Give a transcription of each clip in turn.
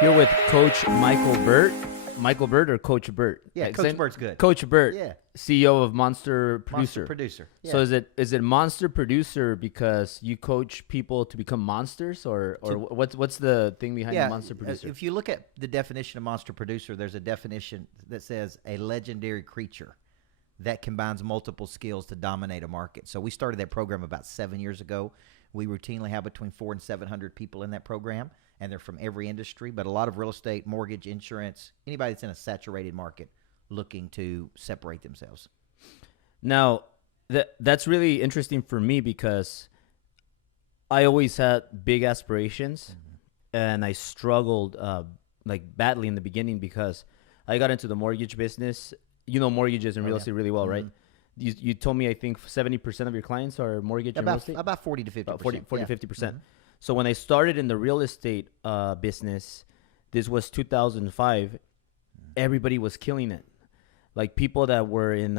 Here with Coach Micheal Burt. Micheal Burt or Coach Burt? Yeah, Coach Burt's good. Coach Burt, Yeah. CEO of Monster Producer. Monster Producer. Yeah. So is it Monster Producer because you coach people to become monsters, or what's the thing behind the Monster Producer? If you look at the definition of Monster Producer, there's a definition that says a legendary creature that combines multiple skills to dominate a market. So we started that program about 7 years ago. We routinely have between 400 and 700 people in that program, and they're from every industry, but a lot of real estate, mortgage, insurance, anybody that's in a saturated market looking to separate themselves. Now, that's really interesting for me because I always had big aspirations, and I struggled like badly in the beginning because I got into the mortgage business. You know mortgages and real estate really well, right? You told me I think 70% of your clients are mortgage and real estate? About 40 to 50%. 40 50%. So when I started in the real estate business, this was 2005, everybody was killing it. Like people that were in,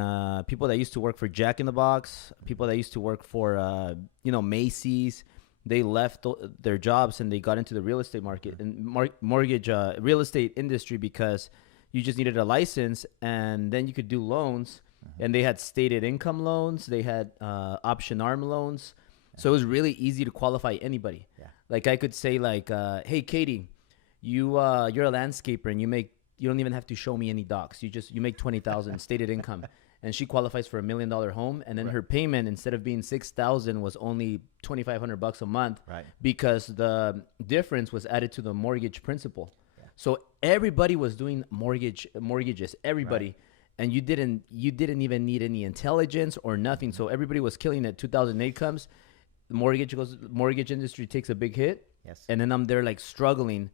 people that used to work for Jack in the Box, people that used to work for, Macy's, they left their jobs and they got into the real estate market and mortgage real estate industry because you just needed a license and then you could do loans. And they had stated income loans. They had option arm loans. So it was really easy to qualify anybody. Yeah. Like I could say like, hey, Katie, you're a landscaper and you don't even have to show me any docs. You make 20,000 stated income. And she qualifies for $1 million home. And then her payment, instead of being 6,000, was only $2,500 a month. Right. Because the difference was added to the mortgage principal. Yeah. So everybody was doing mortgages, everybody. Right. And you didn't even need any intelligence or nothing. So everybody was killing it. 2008 comes, the mortgage industry takes a big hit. Yes. And then I'm there like struggling.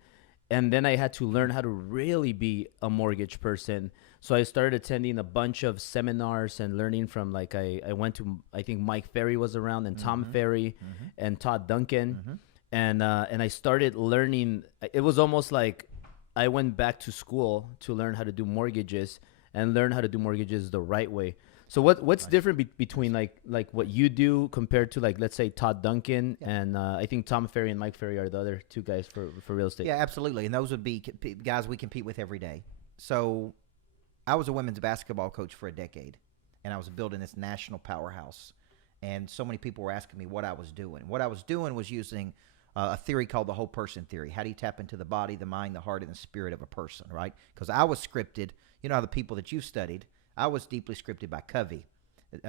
And then I had to learn how to really be a mortgage person. So I started attending a bunch of seminars and learning from like I went to, I think Mike Ferry was around and Tom Ferry and Todd Duncan. And I started learning. It was almost like I went back to school to learn how to do mortgages and learn how to do mortgages the right way. So what's different between like what you do compared to like, let's say Todd Duncan and I think Tom Ferry and Mike Ferry are the other two guys for real estate? Yeah, absolutely. And those would be guys we compete with every day. So I was a women's basketball coach for a decade, and I was building this national powerhouse. And so many people were asking me what I was doing. What I was doing was using a theory called the whole person theory. How do you tap into the body, the mind, the heart, and the spirit of a person, right? Because I was scripted. You know how the people that you studied, I was deeply scripted by Covey.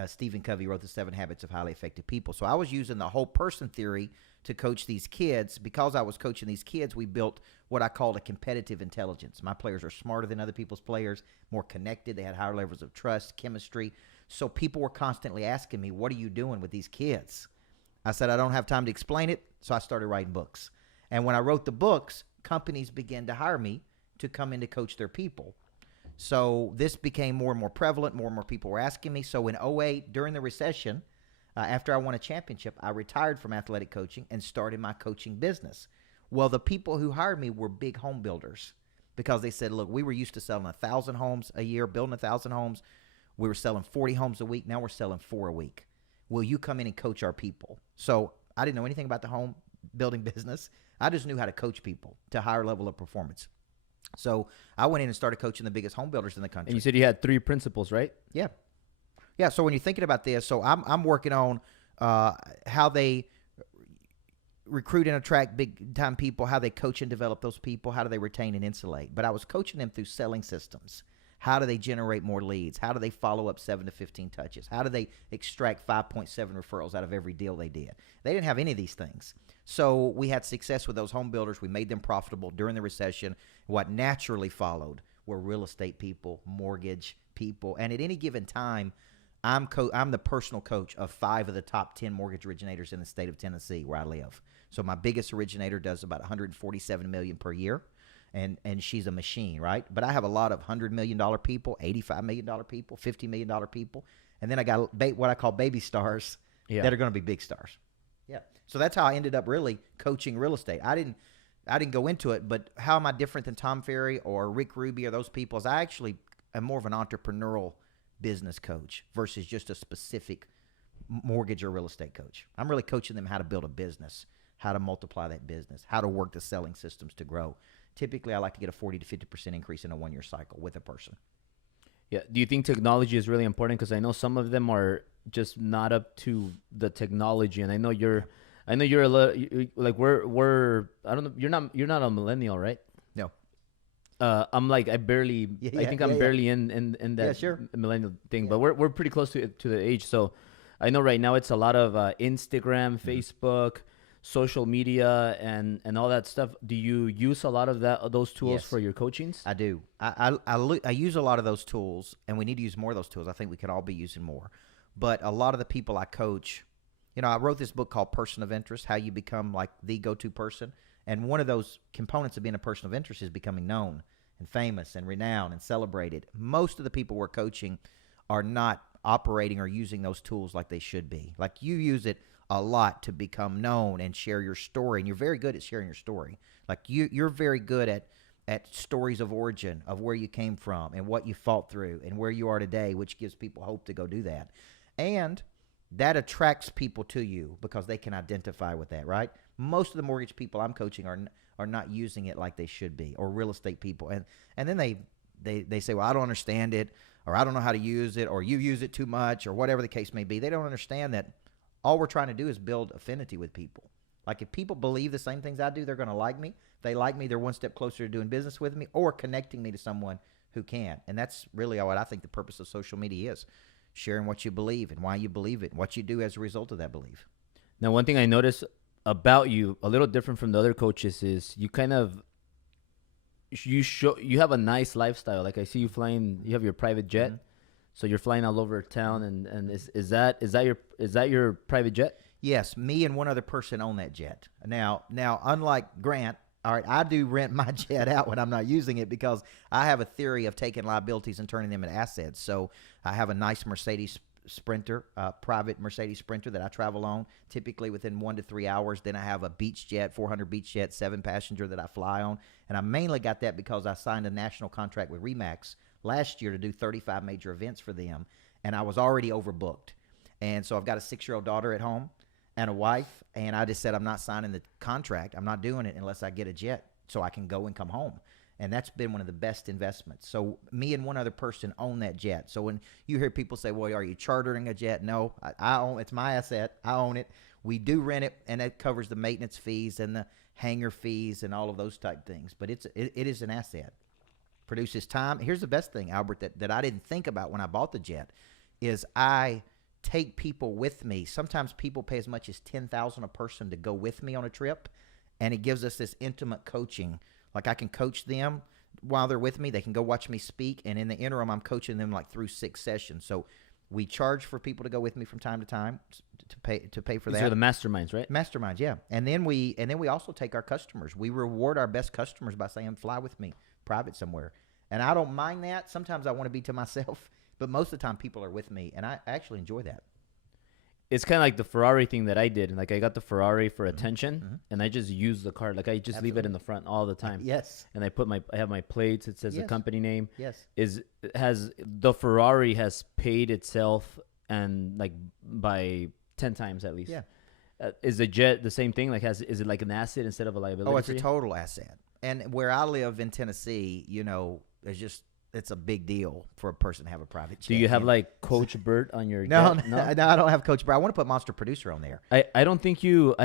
Stephen Covey wrote the 7 Habits of Highly Effective People. So I was using the whole person theory to coach these kids. Because I was coaching these kids, we built what I called a competitive intelligence. My players are smarter than other people's players, more connected. They had higher levels of trust, chemistry. So people were constantly asking me, what are you doing with these kids? I said, I don't have time to explain it. So I started writing books. And when I wrote the books, companies began to hire me to come in to coach their people. So this became more and more prevalent. More and more people were asking me. So in 2008, during the recession, after I won a championship, I retired from athletic coaching and started my coaching business. Well, the people who hired me were big home builders because they said, look, we were used to selling 1,000 homes a year, building 1,000 homes. We were selling 40 homes a week. Now we're selling 4 a week. Will you come in and coach our people? So I didn't know anything about the home building business. I just knew how to coach people to a higher level of performance. So I went in and started coaching the biggest home builders in the country. And you said you had 3 principles, right? Yeah. Yeah, so when you're thinking about this, so I'm working on how they recruit and attract big-time people, how they coach and develop those people, how do they retain and insulate. But I was coaching them through selling systems. How do they generate more leads? How do they follow up 7 to 15 touches? How do they extract 5.7 referrals out of every deal they did? They didn't have any of these things. So we had success with those home builders. We made them profitable during the recession. What naturally followed were real estate people, mortgage people. And at any given time, I'm the personal coach of 5 of the top 10 mortgage originators in the state of Tennessee where I live. So my biggest originator does about $147 million per year. And she's a machine, right? But I have a lot of $100 million people, $85 million people, $50 million people. And then I got what I call baby stars that are going to be big stars. Yeah. So that's how I ended up really coaching real estate. I didn't go into it, but how am I different than Tom Ferry or Rick Ruby or those people? Is I actually am more of an entrepreneurial business coach versus just a specific mortgage or real estate coach. I'm really coaching them how to build a business, how to multiply that business, how to work the selling systems to grow. Typically, I like to get a 40 to 50% increase in a 1-year cycle with a person. Yeah. Do you think technology is really important? Because I know some of them are just not up to the technology, and I know you're a little like we're I don't know. You're not a millennial, right? No. I'm like I Yeah, think yeah, I'm yeah. barely in Yeah, that sure. millennial thing, Yeah. but we're pretty close to the age. So I know right now it's a lot of Instagram, Mhm. Facebook, social media, and all that stuff. Do you use a lot of those tools for Yes, your coachings? I do. I use a lot of those tools, and we need to use more of those tools. I think we could all be using more. But a lot of the people I coach, I wrote this book called Person of Interest, How You Become like the go-to person. And one of those components of being a person of interest is becoming known and famous and renowned and celebrated. Most of the people we're coaching are not operating or using those tools like they should be. Like you use it a lot to become known and share your story, and you're very good at sharing your story. Like you're very good at stories of origin of where you came from and what you fought through and where you are today, which gives people hope to go do that. And that attracts people to you because they can identify with that, right? Most of the mortgage people I'm coaching are not using it like they should be, or real estate people. And then they say, well, I don't understand it, or I don't know how to use it, or you use it too much, or whatever the case may be. They don't understand that all we're trying to do is build affinity with people. Like if people believe the same things I do, they're going to like me. If they like me, they're one step closer to doing business with me or connecting me to someone who can. And that's really what I think the purpose of social media is. Sharing what you believe and why you believe it and what you do as a result of that belief. Now, one thing I noticed about you, a little different from the other coaches, is you have a nice lifestyle. Like I see you flying, you have your private jet, Mhm. so you're flying all over town. And is that your private jet? Yes, me and one other person own that jet. Now, unlike Grant, all right, I do rent my jet out when I'm not using it because I have a theory of taking liabilities and turning them into assets. So I have a nice Mercedes Sprinter, private Mercedes Sprinter that I travel on, typically within 1 to 3 hours. Then I have a beach jet, 400 beach jet, 7-passenger that I fly on. And I mainly got that because I signed a national contract with Remax last year to do 35 major events for them. And I was already overbooked. And so I've got a 6-year-old daughter at home and a wife, and I just said I'm not signing the contract. I'm not doing it unless I get a jet so I can go and come home. And that's been one of the best investments. So me and one other person own that jet. So when you hear people say, well, are you chartering a jet? No, I own it's my asset. I own it. We do rent it, and it covers the maintenance fees and the hangar fees and all of those type things. But it is an asset. Produces time. Here's the best thing, Albert, that I didn't think about when I bought the jet is I take people with me. Sometimes people pay as much as $10,000 a person to go with me on a trip, and it gives us this intimate coaching. Like I can coach them while they're with me. They can go watch me speak, and in the interim, I'm coaching them like through 6 sessions. So we charge for people to go with me from time to time to pay for These that. are the masterminds, right? Masterminds, yeah. And then we also take our customers. We reward our best customers by saying, "Fly with me, private somewhere." And I don't mind that. Sometimes I want to be to myself, but most of the time people are with me, and I actually enjoy that. It's kind of like the Ferrari thing that I did. Like I got the Ferrari for attention, Mhm. and I just use the car. Like I just leave it in the front all the time. Yes, And I have my plates. It says the Yes. company name. yes. The Ferrari has paid itself and like by 10 times at least. Yeah. Is the jet the same thing? Like is it like an asset instead of a liability? Oh, it's for a you? total asset. And where I live in Tennessee, it's a big deal for a person to have a private jet. Do you have know? like Coach Burt on your No, jet? no, I don't have Coach Burt. I want to put Monster Producer on there. I don't think you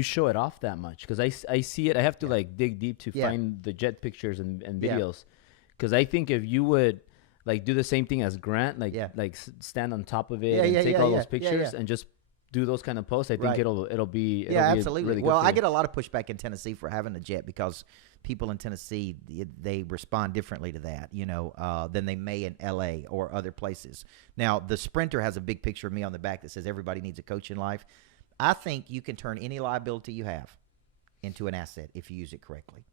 show it off that much because I see it. I have to like dig deep to Yeah. find the jet pictures and Yeah. videos because I think if you would like do the same thing as Grant, like Yeah. stand on top of it Yeah, and yeah, take yeah, all yeah, those yeah, pictures yeah. and just do those kind of posts, I think Right. it'll be Yeah, be absolutely. really good Well, for I you. get a lot of pushback in Tennessee for having a jet because people in Tennessee they respond differently to that, than they may in L.A. or other places. Now, the Sprinter has a big picture of me on the back that says everybody needs a coach in life. I think you can turn any liability you have into an asset if you use it correctly.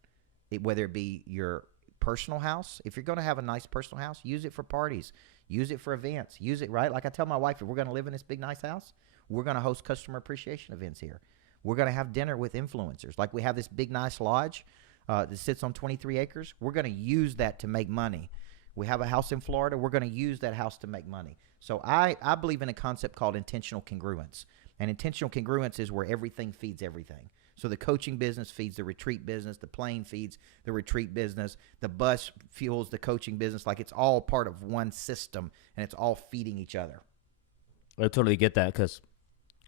Whether it be your personal house, if you're going to have a nice personal house, use it for parties, use it for events, use it right. Like I tell my wife, if we're going to live in this big nice house, we're going to host customer appreciation events here. We're going to have dinner with influencers. Like we have this big nice lodge that sits on 23 acres. We're going to use that to make money. We have a house in Florida. We're going to use that house to make money. So I believe in a concept called intentional congruence. And intentional congruence is where everything feeds everything. So the coaching business feeds the retreat business. The plane feeds the retreat business. The bus fuels the coaching business. Like, it's all part of one system, and it's all feeding each other. I totally get that because,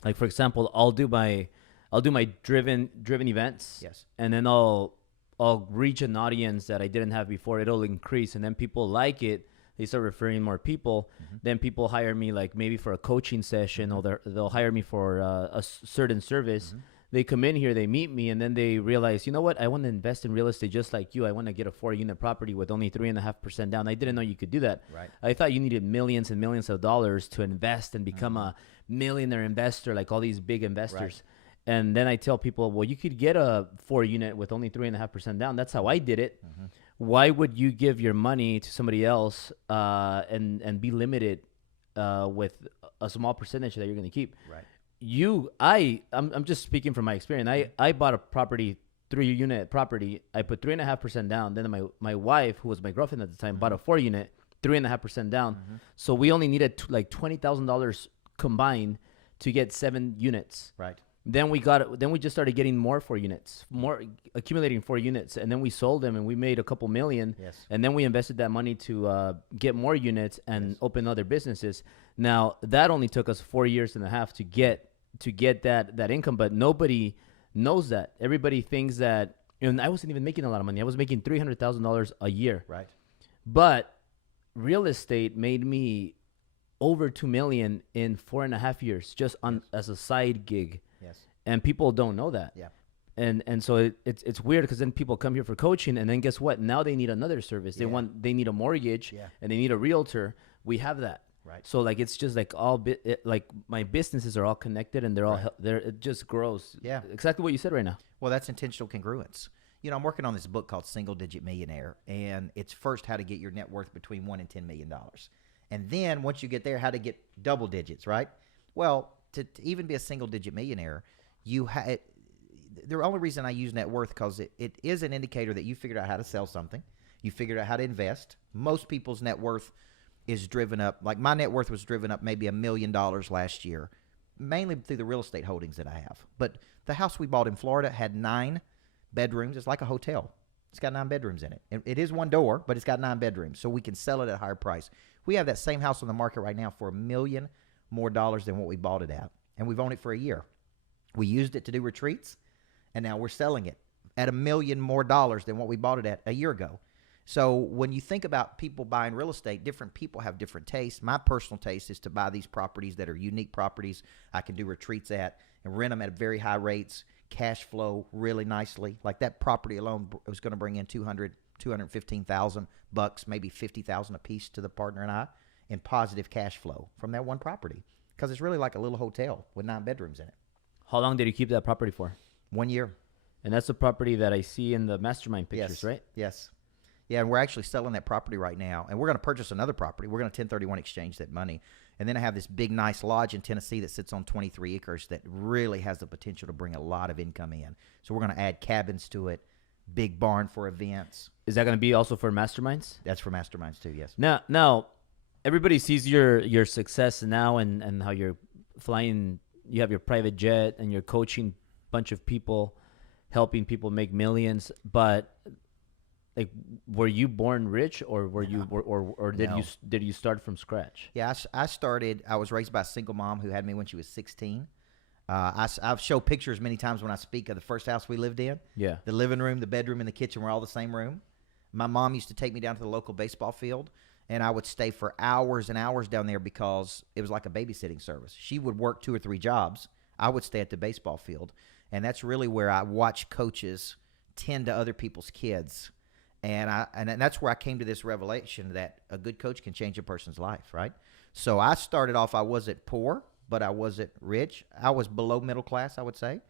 like, for example, I'll do my driven events. Yes. And then I'll reach an audience that I didn't have before. It'll increase, and then people like it. They start referring more people. Then people hire me, like maybe for a coaching session, or they'll hire me for a certain service. They come in here, they meet me, and then they realize, you know what? I want to invest in real estate just like you. I want to get a 4-unit property with only 3.5% down. I didn't know you could do that. Right. I thought you needed millions and millions of dollars to invest and become a millionaire investor, like all these big investors. Right. And then I tell people, well, you could get a 4-unit with only 3.5% down. That's how I did it. Why would you give your money to somebody else and be limited with a small percentage that you're going to keep? Right. I'm just speaking from my experience. I bought a property, 3-unit property. I put 3.5% down. Then my wife, who was my girlfriend at the time, bought a 4-unit, 3.5% down. So we only needed like $20,000 combined to get 7 units. Right. Then we just started getting more 4-units, accumulating 4 units, and then we sold them and we made a couple million. Yes. And then we invested that money to get more units and open other businesses. Now that only took us 4.5 years to get that income, but nobody knows that. Everybody thinks that, and I wasn't even making a lot of money. I was making $300,000 a year. Right. But real estate made me over $2 million in 4.5 years, just as a side gig. Yes. And people don't know that. Yeah. And so it's weird because then people come here for coaching, and then guess what? Now they need another service. They need a mortgage, and they need a realtor. We have that. Right. So like it's just like like my businesses are all connected, and they're all it just grows. Yeah. Exactly what you said right now. Well, that's intentional congruence. You know, I'm working on this book called Single Digit Millionaire, and it's first how to get your net worth between $1 and $10 million. And then once you get there, how to get double digits, right? Well, to even be a single digit millionaire, the only reason I use net worth because it is an indicator that you figured out how to sell something. You figured out how to invest. Most people's net worth is driven up. Like my net worth was driven up maybe $1 million last year, mainly through the real estate holdings that I have. But the house we bought in Florida had 9 bedrooms. It's like a hotel. It's got 9 bedrooms in it. It is one door, but it's got 9 bedrooms, so we can sell it at a higher price. We have that same house on the market right now for $1 million more than what we bought it at, and we've owned it for a year. We used it to do retreats, and now we're selling it at $1 million more than what we bought it at a year ago. So when you think about people buying real estate, different people have different tastes. My personal taste is to buy these properties that are unique properties I can do retreats at and rent them at very high rates, cash flow really nicely. Like that property alone was going to bring in $215,000, maybe $50,000 a piece to the partner and I in positive cash flow from that one property, because it's really like a little hotel with 9 bedrooms in it. How long did you keep that property for? 1 year. And that's the property that I see in the mastermind pictures, right? Yes. Yeah, and we're actually selling that property right now, and we're going to purchase another property. We're going to 1031 exchange that money. And then I have this big, nice lodge in Tennessee that sits on 23 acres that really has the potential to bring a lot of income in. So we're going to add cabins to it, big barn for events. Is that going to be also for masterminds? That's for masterminds too, yes. Now, everybody sees your success now and how you're flying. You have your private jet and you're coaching a bunch of people, helping people make millions. But like, were you born rich, or were you, or did you start from scratch? Yeah, I was raised by a single mom who had me when she was 16. I've showed pictures many times when I speak of the first house we lived in. Yeah. The living room, the bedroom, and the kitchen were all the same room. My mom used to take me down to the local baseball field, and I would stay for hours and hours down there because it was like a babysitting service. She would work 2 or 3 jobs. I would stay at the baseball field, and that's really where I watched coaches tend to other people's kids. And that's where I came to this revelation that a good coach can change a person's life, right? So I started off, I wasn't poor, but I wasn't rich. I was below middle class, I would say,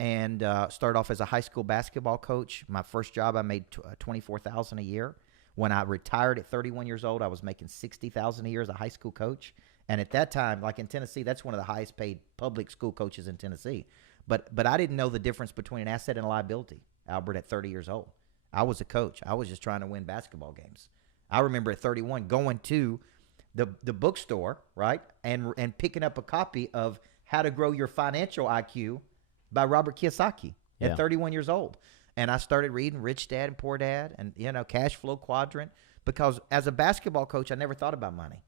and started off as a high school basketball coach. My first job, I made $24,000 a year. When I retired at 31 years old, I was making $60,000 a year as a high school coach. And at that time, like in Tennessee, that's one of the highest paid public school coaches in Tennessee. But I didn't know the difference between an asset and a liability, Albert, at 30 years old. I was a coach. I was just trying to win basketball games. I remember at 31 going to the bookstore, right, and picking up a copy of How to Grow Your Financial IQ by Robert Kiyosaki at 31 years old. And I started reading Rich Dad and Poor Dad and, Cash Flow Quadrant, because as a basketball coach, I never thought about money.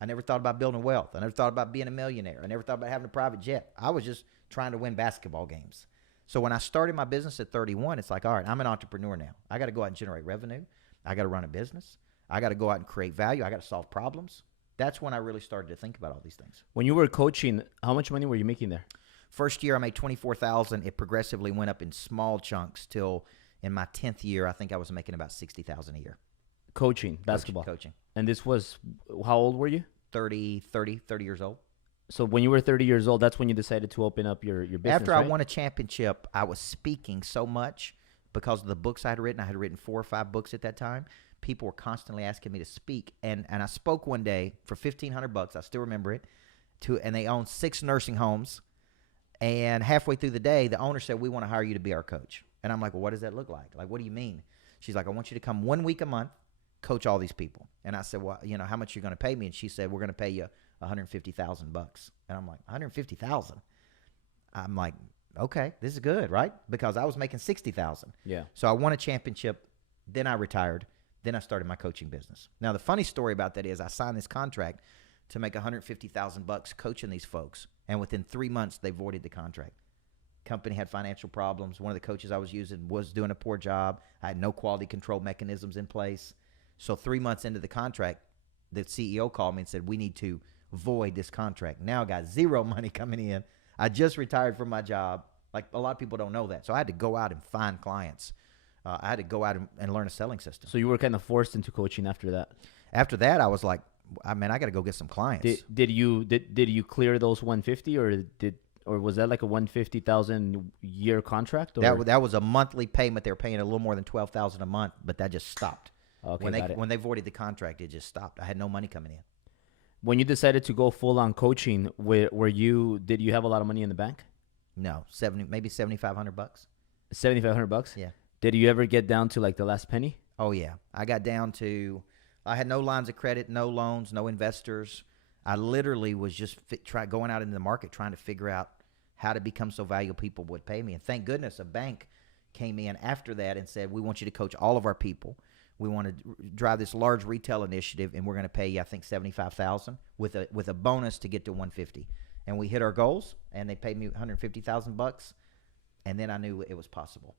I never thought about building wealth. I never thought about being a millionaire. I never thought about having a private jet. I was just trying to win basketball games. So when I started my business at 31, it's like, all right, I'm an entrepreneur now. I got to go out and generate revenue. I got to run a business. I got to go out and create value. I got to solve problems. That's when I really started to think about all these things. When you were coaching, how much money were you making there? First year, I made $24,000. It progressively went up in small chunks till in my 10th year, I think I was making about $60,000 a year. Coaching, basketball. Coaching. And this was, how old were you? 30 years old. So when you were 30 years old, that's when you decided to open up your business, After right? I won a championship, I was speaking so much because of the books I had written. I had written 4 or 5 books at that time. People were constantly asking me to speak. And I spoke one day for $1,500. I still remember it. And they own 6 nursing homes. And halfway through the day, the owner said, we want to hire you to be our coach. And I'm like, well, what does that look like? Like, what do you mean? She's like, I want you to come 1 week a month, coach all these people. And I said, well, how much are you going to pay me? And she said, we're going to pay you $150,000. And I'm like, $150,000? I'm like, okay, this is good, right? Because I was making $60,000. Yeah. So I won a championship. Then I retired. Then I started my coaching business. Now, the funny story about that is I signed this contract to make $150,000 coaching these folks. And within 3 months, they voided the contract. Company had financial problems. One of the coaches I was using was doing a poor job. I had no quality control mechanisms in place. So 3 months into the contract, the CEO called me and said, we need to void this contract. Now I got zero money coming in. I just retired from my job. Like, a lot of people don't know that. So I had to go out and find clients. I had to go out and learn a selling system. So you were kind of forced into coaching after that. After that, I was like, I got to go get some clients. Did you clear those 150 or was that like a 150,000 year contract? Or? That was a monthly payment. They were paying a little more than $12,000 a month, but that just stopped. Okay, when they voided the contract, it just stopped. I had no money coming in. When you decided to go full on coaching, did you have a lot of money in the bank? No, maybe $7,500. $7,500? Yeah. Did you ever get down to like the last penny? Oh yeah, I got down to. I had no lines of credit, no loans, no investors. I literally was just going out into the market trying to figure out how to become so valuable people would pay me. And thank goodness a bank came in after that and said, we want you to coach all of our people. We want to drive this large retail initiative, and we're going to pay you, I think, $75,000 with a bonus to get to 150. And we hit our goals, and they paid me $150,000, and then I knew it was possible.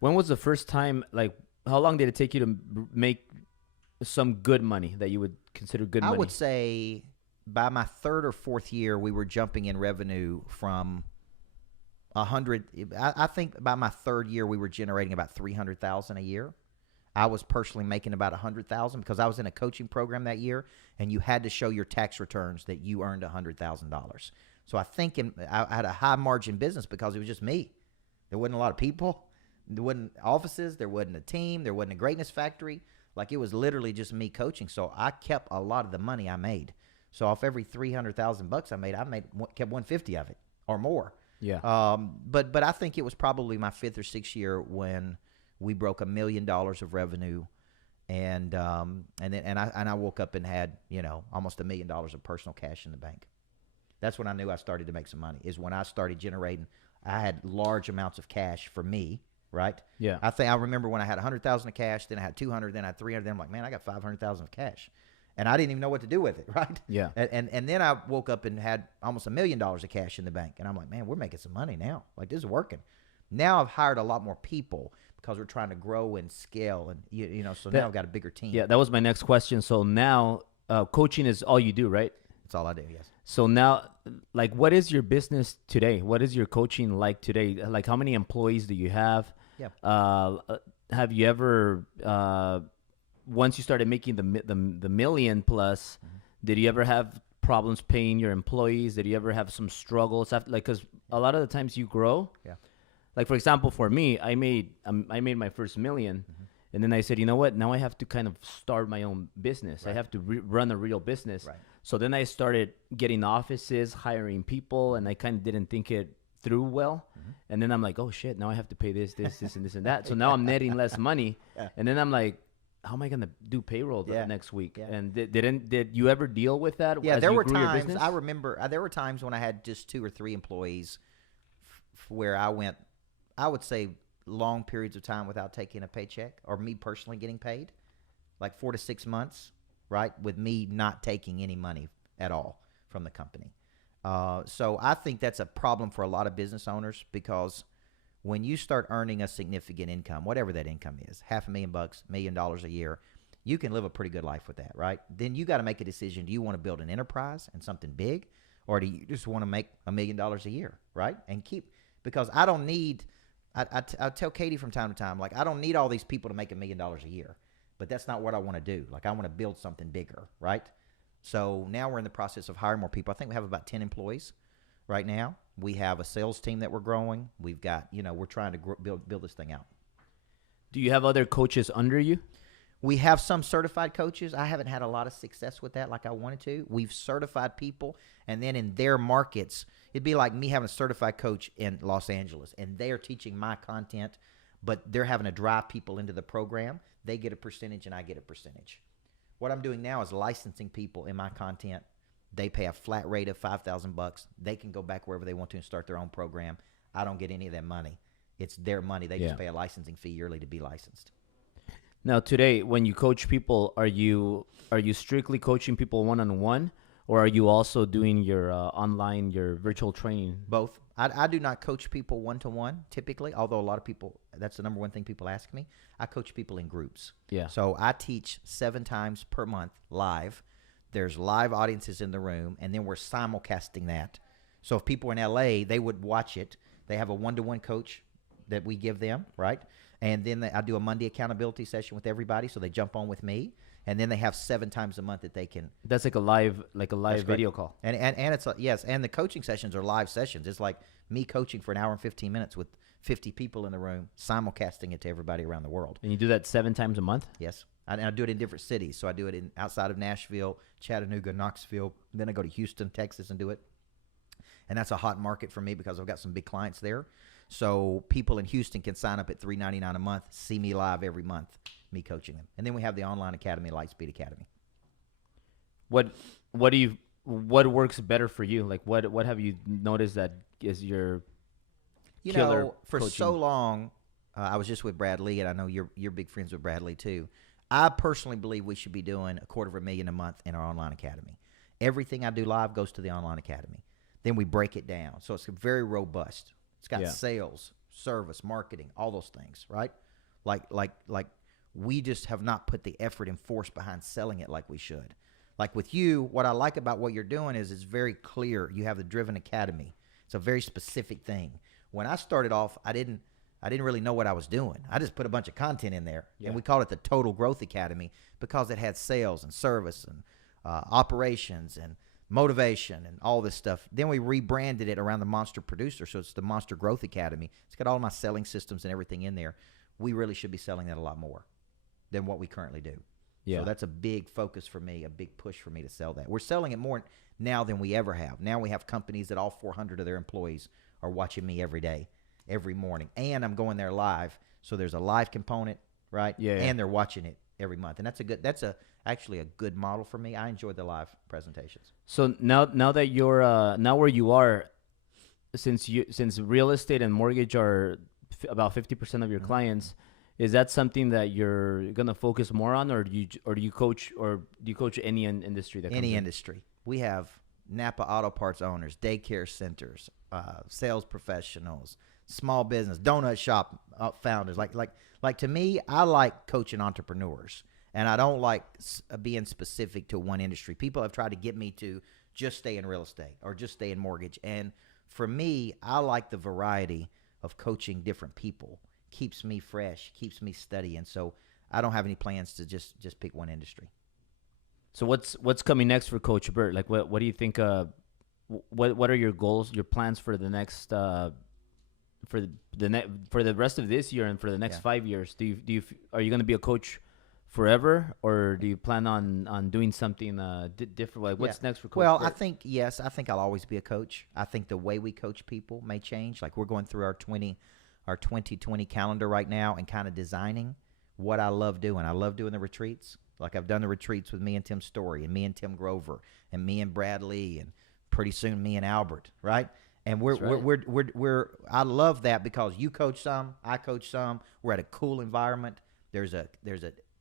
When was the first time? Like, how long did it take you to make some good money that you would consider good money? I would say by my 3rd or 4th year, we were jumping in revenue from 100. I think by my 3rd year, we were generating about $300,000 a year. I was personally making about $100,000 because I was in a coaching program that year, and you had to show your tax returns that you earned $100,000. So I think I had a high margin business because it was just me. There wasn't a lot of people. There wasn't offices. There wasn't a team. There wasn't a greatness factory. Like, it was literally just me coaching. So I kept a lot of the money I made. So off every $300,000 I kept 150 of it or more. Yeah. But I think it was probably my 5th or 6th year when we broke $1 million of revenue, and I woke up and had almost $1 million of personal cash in the bank. That's when I knew I started to make some money. Is when I started generating. I had large amounts of cash for me. Right? Yeah. I remember when I had 100,000 of cash, then I had 200, then I had 300, then I'm like, man, I got 500,000 of cash. And I didn't even know what to do with it, right? Yeah. And then I woke up and had almost $1 million of cash in the bank. And I'm like, man, we're making some money now. Like, this is working. Now I've hired a lot more people because we're trying to grow and scale, and so now I've got a bigger team. Yeah, that was my next question. So now coaching is all you do, right? That's all I do, yes. So now, like, what is your business today? What is your coaching like today? Like, how many employees do you have? Yeah. Have you ever, once you started making the million plus, did you ever have problems paying your employees? Did you ever have some struggles? Because a lot of the times you grow. Yeah. Like, for example, for me, I made my first million, and then I said, you know what? Now I have to kind of start my own business. Right. I have to run a real business. Right. So then I started getting offices, hiring people, and I kind of didn't think it through well. And then I'm like, oh shit, now I have to pay this, and this, and that. So now I'm netting less money. Yeah. And then I'm like, how am I gonna do payroll Yeah. next week? Yeah. And did you ever deal with that? Yeah, as there you were grew your times business? I remember. There were times when I had just 2 or 3 employees, where I went, I would say, long periods of time without taking a paycheck, or me personally getting paid, like 4 to 6 months, right, with me not taking any money at all from the company. So I think that's a problem for a lot of business owners, because when you start earning a significant income, whatever that income is, $500,000, $1 million a year, you can live a pretty good life with that, right? Then you got to make a decision. Do you want to build an enterprise and something big, or do you just want to make $1 million a year, right? And keep, because I don't need, I tell Katie from time to time, like, I don't need all these people to make $1 million a year, but that's not what I want to do. Like, I want to build something bigger, right? So now we're in the process of hiring more people. I think we have about 10 employees right now. We have a sales team that we're growing. We've got, we're trying to build this thing out. Do you have other coaches under you? We have some certified coaches. I haven't had a lot of success with that like I wanted to. We've certified people, and then in their markets, it'd be like me having a certified coach in Los Angeles, and they are teaching my content, but they're having to drive people into the program. They get a percentage, and I get a percentage. What I'm doing now is licensing people in my content. They pay a flat rate of $5,000. They can go back wherever they want to and start their own program. I don't get any of that money. It's their money. They just pay a licensing fee yearly to be licensed. Now, today, when you coach people, are you strictly coaching people one-on-one, or are you also doing your online, your virtual training? Both. I do not coach people one-to-one typically, although a lot of people, that's the number one thing people ask me. I coach people in groups. Yeah. So I teach 7 times per month live. There's live audiences in the room, and then we're simulcasting that. So if people are in LA, they would watch it. They have a one-to-one coach that we give them, right? And then I do a Monday accountability session with everybody, so they jump on with me. And then they have 7 times a month that they can. That's like a live video call. And it's yes, and the coaching sessions are live sessions. It's like me coaching for an hour and 15 minutes with 50 people in the room, simulcasting it to everybody around the world. And you do that 7 times a month? Yes. And I do it in different cities. So I do it outside of Nashville, Chattanooga, Knoxville. Then I go to Houston, Texas, and do it. And that's a hot market for me because I've got some big clients there. So people in Houston can sign up at $3.99 a month, see me live every month, me coaching them. And then we have the online academy, Lightspeed Academy. What works better for you? Like what have you noticed that is your killer for coaching? So long, I was just with Brad Lee, and I know you're big friends with Brad Lee too. I personally believe we should be doing $250,000 a month in our online academy. Everything I do live goes to the online academy. Then we break it down. So it's very robust. It's got sales, service, marketing, all those things, right? Like we just have not put the effort and force behind selling it like we should. Like with you, what I like about what you're doing is it's very clear. You have the Driven Academy. It's a very specific thing. When I started off, I didn't really know what I was doing. I just put a bunch of content in there, and we called it the Total Growth Academy because it had sales and service and operations and motivation and all this stuff. Then we rebranded it around the Monster Producer, so it's the Monster Growth Academy. It's got all my selling systems and everything in there. We really should be selling that a lot more than what we currently do. Yeah. So that's a big focus for me, a big push for me to sell that. We're selling it more now than we ever have. Now we have companies that all 400 of their employees are watching me every day, every morning. And I'm going there live. So there's a live component, right? Yeah. And they're watching it every month. And that's actually a good model for me. I enjoy the live presentations. So now that you're now where you are, since real estate and mortgage are about 50% of your clients, is that something that you're gonna focus more on, or do you coach any industry that comes any in? industry? We have Napa Auto Parts owners, daycare centers, sales professionals, small business, donut shop founders. Like to me, I like coaching entrepreneurs. And I don't like being specific to one industry. People have tried to get me to just stay in real estate or just stay in mortgage. And for me, I like the variety of coaching different people. Keeps me fresh, keeps me studying. So I don't have any plans to just pick one industry. So what's coming next for Coach Burt? Like what do you think? What are your goals, your plans for the next for the rest of this year and for the next 5 years? Are you going to be a coach forever, or do you plan on doing something different? Like what's next for Coach Well, Burt? I think I'll always be a coach. I think the way we coach people may change. Like we're going through our 2020 calendar right now and kind of designing what I love doing. I love doing the retreats. Like I've done the retreats with me and Tim Story and me and Tim Grover and me and Brad Lee and pretty soon me and Albert, right? And That's right. we're I love that because you coach some, I coach some. We're at a cool environment. There's an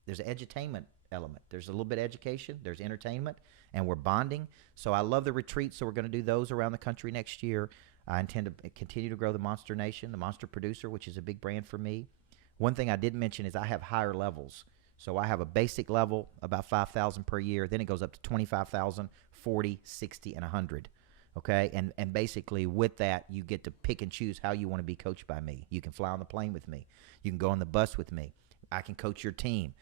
edutainment element. There's a little bit of education. There's entertainment, and we're bonding. So I love the retreats. So we're going to do those around the country next year. I intend to continue to grow the Monster Nation, the Monster Producer, which is a big brand for me. One thing I did mention is I have higher levels. So I have a basic level, about 5,000 per year. Then it goes up to 25,000, 40, 60, and 100. Okay, and basically with that, you get to pick and choose how you want to be coached by me. You can fly on the plane with me. You can go on the bus with me. I can coach your team.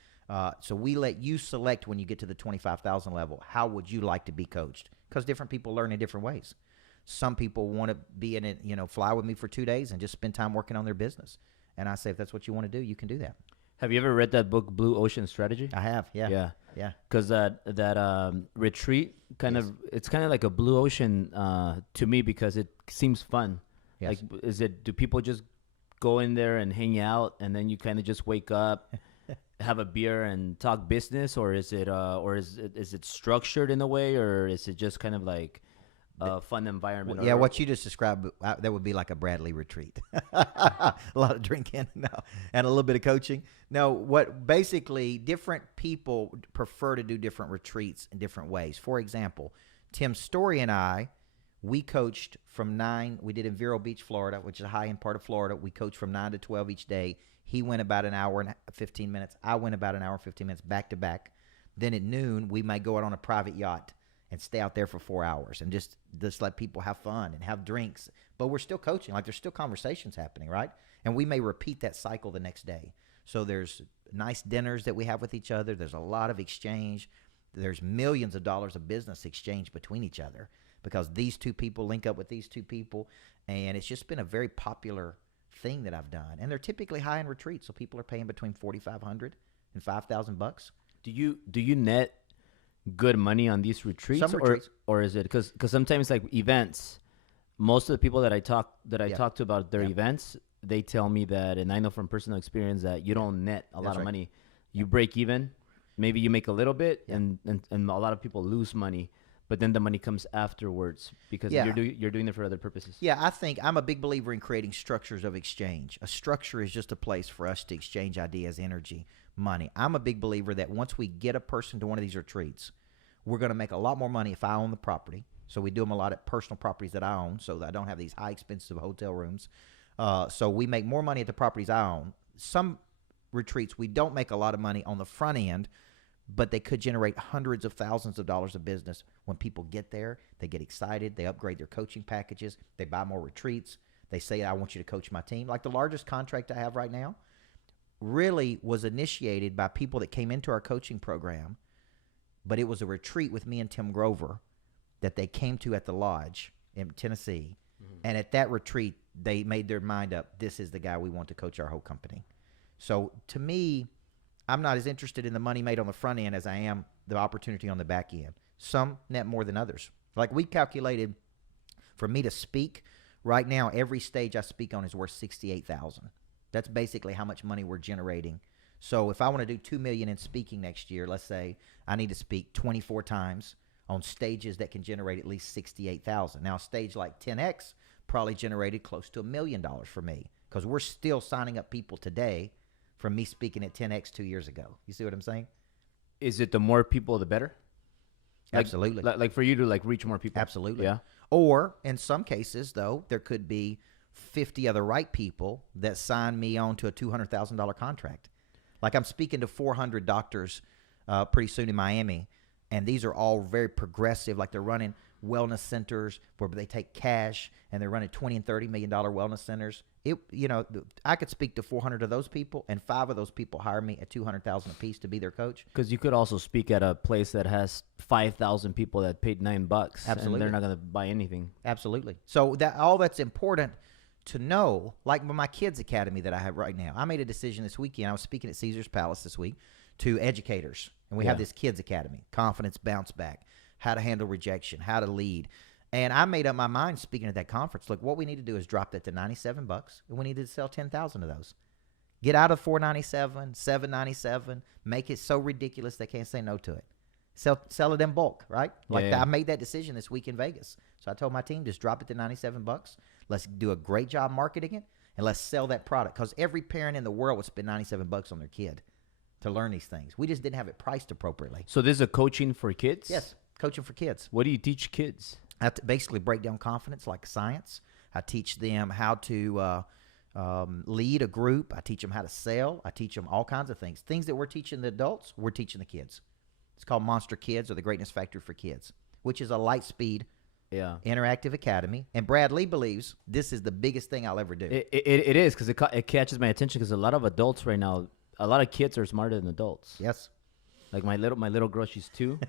So we let you select when you get to the 25,000 level, how would you like to be coached? Because different people learn in different ways. Some people want to be in it, fly with me for 2 days and just spend time working on their business. And I say, if that's what you want to do, you can do that. Have you ever read that book, Blue Ocean Strategy? I have, yeah. Yeah. Because that retreat it's kind of like a blue ocean to me because it seems fun. Yes. Like, do people just go in there and hang out and then you kind of just wake up, have a beer and talk business, or is it structured in a way, or is it just kind of like a fun environment? Yeah, what you just described, that would be like a Bradley retreat. A lot of drinking, and a little bit of coaching. No, what basically different people prefer to do different retreats in different ways. For example, Tim Story and I, we coached from 9. We did in Vero Beach, Florida, which is a high-end part of Florida. We coached from 9 to 12 each day. He went about an hour and 15 minutes. I went about an hour and 15 minutes back to back. Then at noon, we might go out on a private yacht and stay out there for 4 hours and just let people have fun and have drinks. But we're still coaching. Like, there's still conversations happening, right? And we may repeat that cycle the next day. So there's nice dinners that we have with each other. There's a lot of exchange. There's millions of dollars of business exchange between each other because these two people link up with these two people. And it's just been a very popular thing that I've done. And they're typically high-end retreats, so people are paying between $4,500 and $5,000. Do you net good money on these retreats? Some retreats. Or is it because sometimes like events, most of the people that I talk to about their events, they tell me that, and I know from personal experience that you don't net a lot of money. You break even, maybe you make a little bit, and a lot of people lose money, but then the money comes afterwards because you're doing it for other purposes. Yeah, I think I'm a big believer in creating structures of exchange. A structure is just a place for us to exchange ideas, energy, money. I'm a big believer that once we get a person to one of these retreats, we're going to make a lot more money if I own the property. So we do them a lot at personal properties that I own, so that I don't have these high expensive hotel rooms. So we make more money at the properties I own. Some retreats, we don't make a lot of money on the front end, but they could generate hundreds of thousands of dollars of business. When people get there, they get excited. They upgrade their coaching packages. They buy more retreats. They say, I want you to coach my team. Like the largest contract I have right now really was initiated by people that came into our coaching program, but it was a retreat with me and Tim Grover that they came to at the lodge in Tennessee. Mm-hmm. And at that retreat, they made their mind up, this is the guy we want to coach our whole company. So to me, I'm not as interested in the money made on the front end as I am the opportunity on the back end. Some net more than others. Like we calculated for me to speak, right now every stage I speak on is worth $68,000. That's basically how much money we're generating. So if I want to do $2 million in speaking next year, let's say I need to speak 24 times on stages that can generate at least $68,000. Now a stage like 10X probably generated close to $1 million for me because we're still signing up people today from me speaking at 10X 2 years ago. You see what I'm saying? Is it the more people, the better? Absolutely. Like for you to like reach more people? Absolutely. Yeah. Or in some cases, though, there could be 50 other right people that sign me on to a $200,000 contract. Like I'm speaking to 400 doctors pretty soon in Miami, and these are all very progressive. Like they're running wellness centers where they take cash, and they're running $20 and $30 million wellness centers. I could speak to 400 of those people, and 5 of those people hire me at $200,000 a piece to be their coach. Because you could also speak at a place that has 5,000 people that paid $9. Absolutely, and they're not going to buy anything. Absolutely. So that's important to know. Like with my kids' academy that I have right now, I made a decision this weekend. I was speaking at Caesar's Palace this week to educators, and we have this kids' academy: confidence, bounce back, how to handle rejection, how to lead. And I made up my mind speaking at that conference. Look, what we need to do is drop that to $97, and we need to sell 10,000 of those. Get out of $4.97, $7.97. Make it so ridiculous they can't say no to it. Sell it in bulk, right? Like Yeah. I made that decision this week in Vegas. So I told my team, just drop it to $97. Let's do a great job marketing it, and let's sell that product. Because every parent in the world would spend $97 on their kid to learn these things. We just didn't have it priced appropriately. So this is a coaching for kids? Yes, coaching for kids. What do you teach kids? I have to basically break down confidence like science. I teach them how to lead a group. I teach them how to sell. I teach them all kinds of things. Things that we're teaching the adults, we're teaching the kids. It's called Monster Kids, or the Greatness Factory for Kids, which is a light speed interactive academy. And Brad Lee believes this is the biggest thing I'll ever do. It is, because it catches my attention, because a lot of adults right now, a lot of kids are smarter than adults. Yes. Like my little girl, she's 2.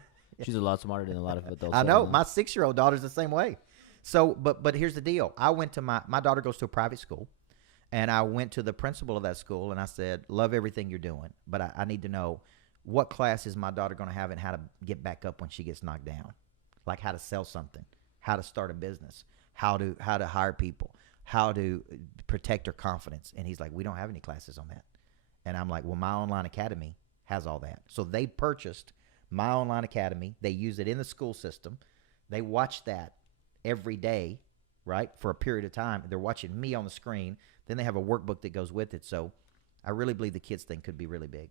She's a lot smarter than a lot of adults. I know. Right now. My 6-year-old daughter's the same way. So, but here's the deal. I went to my daughter goes to a private school, and I went to the principal of that school, and I said, love everything you're doing, but I need to know what class is my daughter going to have and how to get back up when she gets knocked down, like how to sell something, how to start a business, how to hire people, how to protect her confidence. And he's like, we don't have any classes on that. And I'm like, well, my online academy has all that. So they purchased my online academy. They use it in the school system. They watch that every day, right, for a period of time. They're watching me on the screen. Then they have a workbook that goes with it. So I really believe the kids thing could be really big.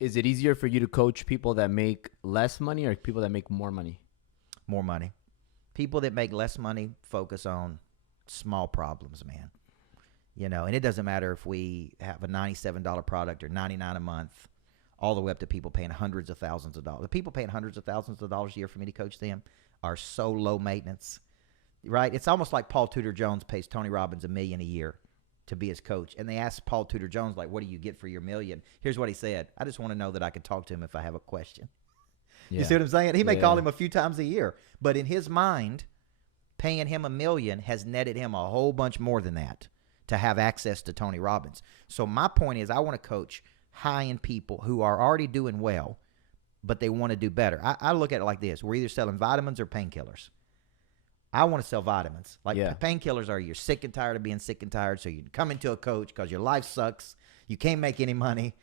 Is it easier for you to coach people that make less money or people that make more money? More money. People that make less money focus on small problems, man. You know, and it doesn't matter if we have a $97 product or $99 a month, all the way up to people paying hundreds of thousands of dollars. The people paying hundreds of thousands of dollars a year for me to coach them are so low maintenance, right? It's almost like Paul Tudor Jones pays Tony Robbins $1 million a year to be his coach. And they asked Paul Tudor Jones, like, what do you get for your $1 million? Here's what he said. I just want to know that I can talk to him if I have a question. Yeah. You see what I'm saying? He may call him a few times a year, but in his mind, paying him $1 million has netted him a whole bunch more than that to have access to Tony Robbins. So my point is, I want to coach high-end people who are already doing well, but they want to do better. I look at it like this. We're either selling vitamins or painkillers. I want to sell vitamins. Like painkillers are you're sick and tired of being sick and tired, so you come into a coach because your life sucks. You can't make any money.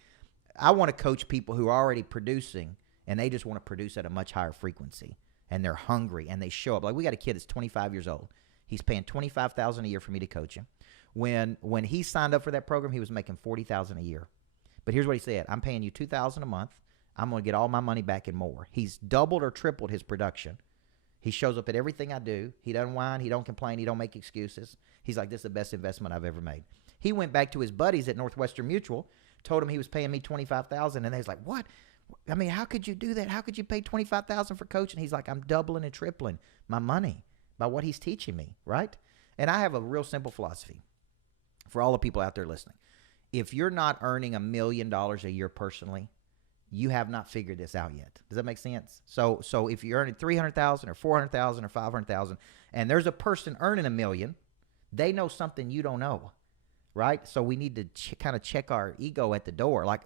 I want to coach people who are already producing, and they just want to produce at a much higher frequency, and they're hungry, and they show up. Like we got a kid that's 25 years old. He's paying $25,000 a year for me to coach him. When he signed up for that program, he was making $40,000 a year. But here's what he said. I'm paying you $2,000 a month. I'm going to get all my money back and more. He's doubled or tripled his production. He shows up at everything I do. He doesn't whine. He don't complain. He don't make excuses. He's like, this is the best investment I've ever made. He went back to his buddies at Northwestern Mutual, told him he was paying me $25,000, and they was like, what? I mean, how could you do that? How could you pay $25,000 for coaching? He's like, I'm doubling and tripling my money by what he's teaching me, right? And I have a real simple philosophy for all the people out there listening. If you're not earning $1 million a year personally, you have not figured this out yet. Does that make sense? So if you're earning $300,000 or $400,000 or $500,000, and there's a person earning $1 million, they know something you don't know, right? So we need to kind of check our ego at the door. Like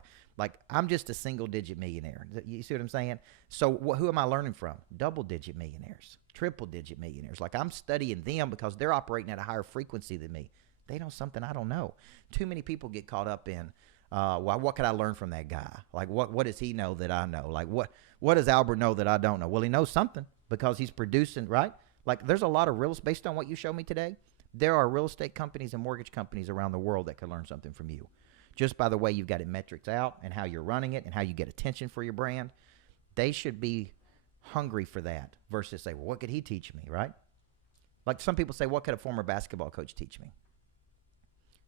I'm just a single-digit millionaire. You see what I'm saying? So who am I learning from? Double-digit millionaires, triple-digit millionaires. Like I'm studying them because they're operating at a higher frequency than me. They know something I don't know. Too many people get caught up in, well, what could I learn from that guy? Like, what does he know that I know? Like, what does Albert know that I don't know? Well, he knows something because he's producing, right? Like, there's a lot of based on what you showed me today, there are real estate companies and mortgage companies around the world that can learn something from you. Just by the way you've got it metrics out and how you're running it and how you get attention for your brand. They should be hungry for that versus say, well, what could he teach me, right? Like some people say, what could a former basketball coach teach me?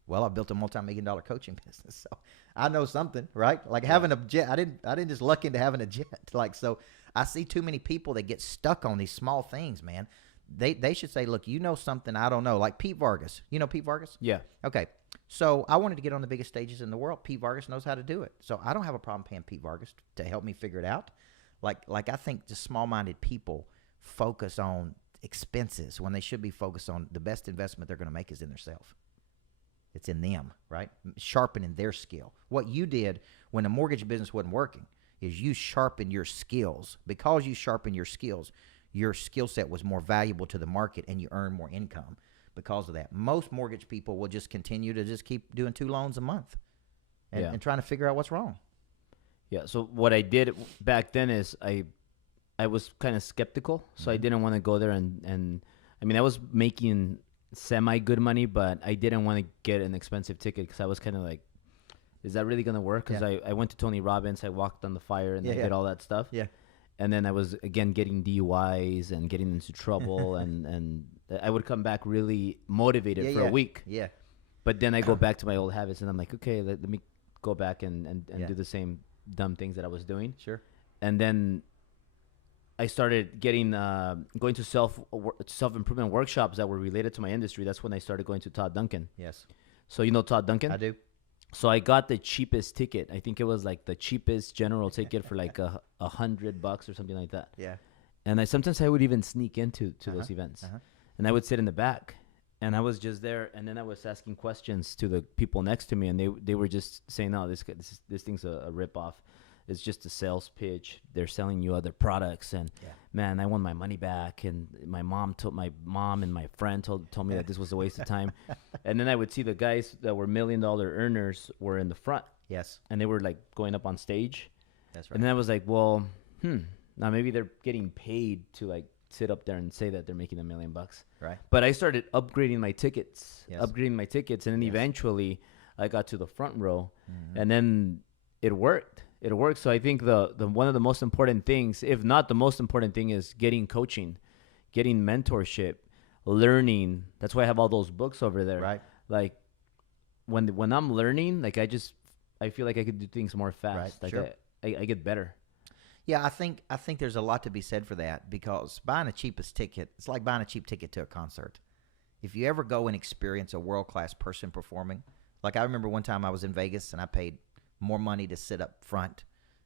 Well, I built a multi-million-dollar coaching business, so I know something, right? Like having a jet, I didn't just luck into having a jet. Like, so I see too many people that get stuck on these small things, man. They should say, look, you know something I don't know. Like Pete Vargas. You know Pete Vargas? Yeah. Okay. So I wanted to get on the biggest stages in the world. Pete Vargas knows how to do it. So I don't have a problem paying Pete Vargas to help me figure it out. Like I think just small-minded people focus on expenses when they should be focused on the best investment they're going to make is in themselves. It's in them, right? Sharpening their skill. What you did when the mortgage business wasn't working is you sharpened your skills. Because you sharpened your skills, your skill set was more valuable to the market and you earned more income. because of that. Most mortgage people will just continue to just keep doing 2 loans a month and trying to figure out what's wrong. Yeah. So what I did back then is I was kind of skeptical, so I didn't want to go there and I mean I was making semi good money, but I didn't want to get an expensive ticket because I was kind of like, is that really gonna work? Because I went to Tony Robbins, I walked on the fire, and I did all that stuff. Yeah. And then I was again getting DUIs and getting into trouble, and I would come back really motivated for a week. Yeah. But then I go back to my old habits, and I'm like, okay, let me go back and do the same dumb things that I was doing. Sure. And then I started getting going to self-improvement workshops that were related to my industry. That's when I started going to Todd Duncan. Yes. So you know Todd Duncan? I do. So I got the cheapest ticket. I think it was like the cheapest general ticket for like $100 or something like that. Yeah. And sometimes I would even sneak into those events, and I would sit in the back, and I was just there, and then I was asking questions to the people next to me, and they were just saying, "No, this thing's a ripoff. It's just a sales pitch. They're selling you other products, and man, I want my money back." And my mom and my friend told me that this was a waste of time. And then I would see the guys that were $1 million earners were in the front. Yes. And they were like going up on stage. That's right. And then I was like, well, now maybe they're getting paid to like sit up there and say that they're making $1 million. Right. But I started upgrading my tickets, and then eventually I got to the front row, and then it worked. So I think the one of the most important things, if not the most important thing, is getting coaching, getting mentorship, learning. That's why I have all those books over there. Right. Like when I'm learning, like I feel like I could do things more fast. Right. Like Sure. I get better. Yeah, I think there's a lot to be said for that, because buying a cheapest ticket, it's like buying a cheap ticket to a concert. If you ever go and experience a world-class person performing, like I remember one time I was in Vegas and I paid more money to sit up front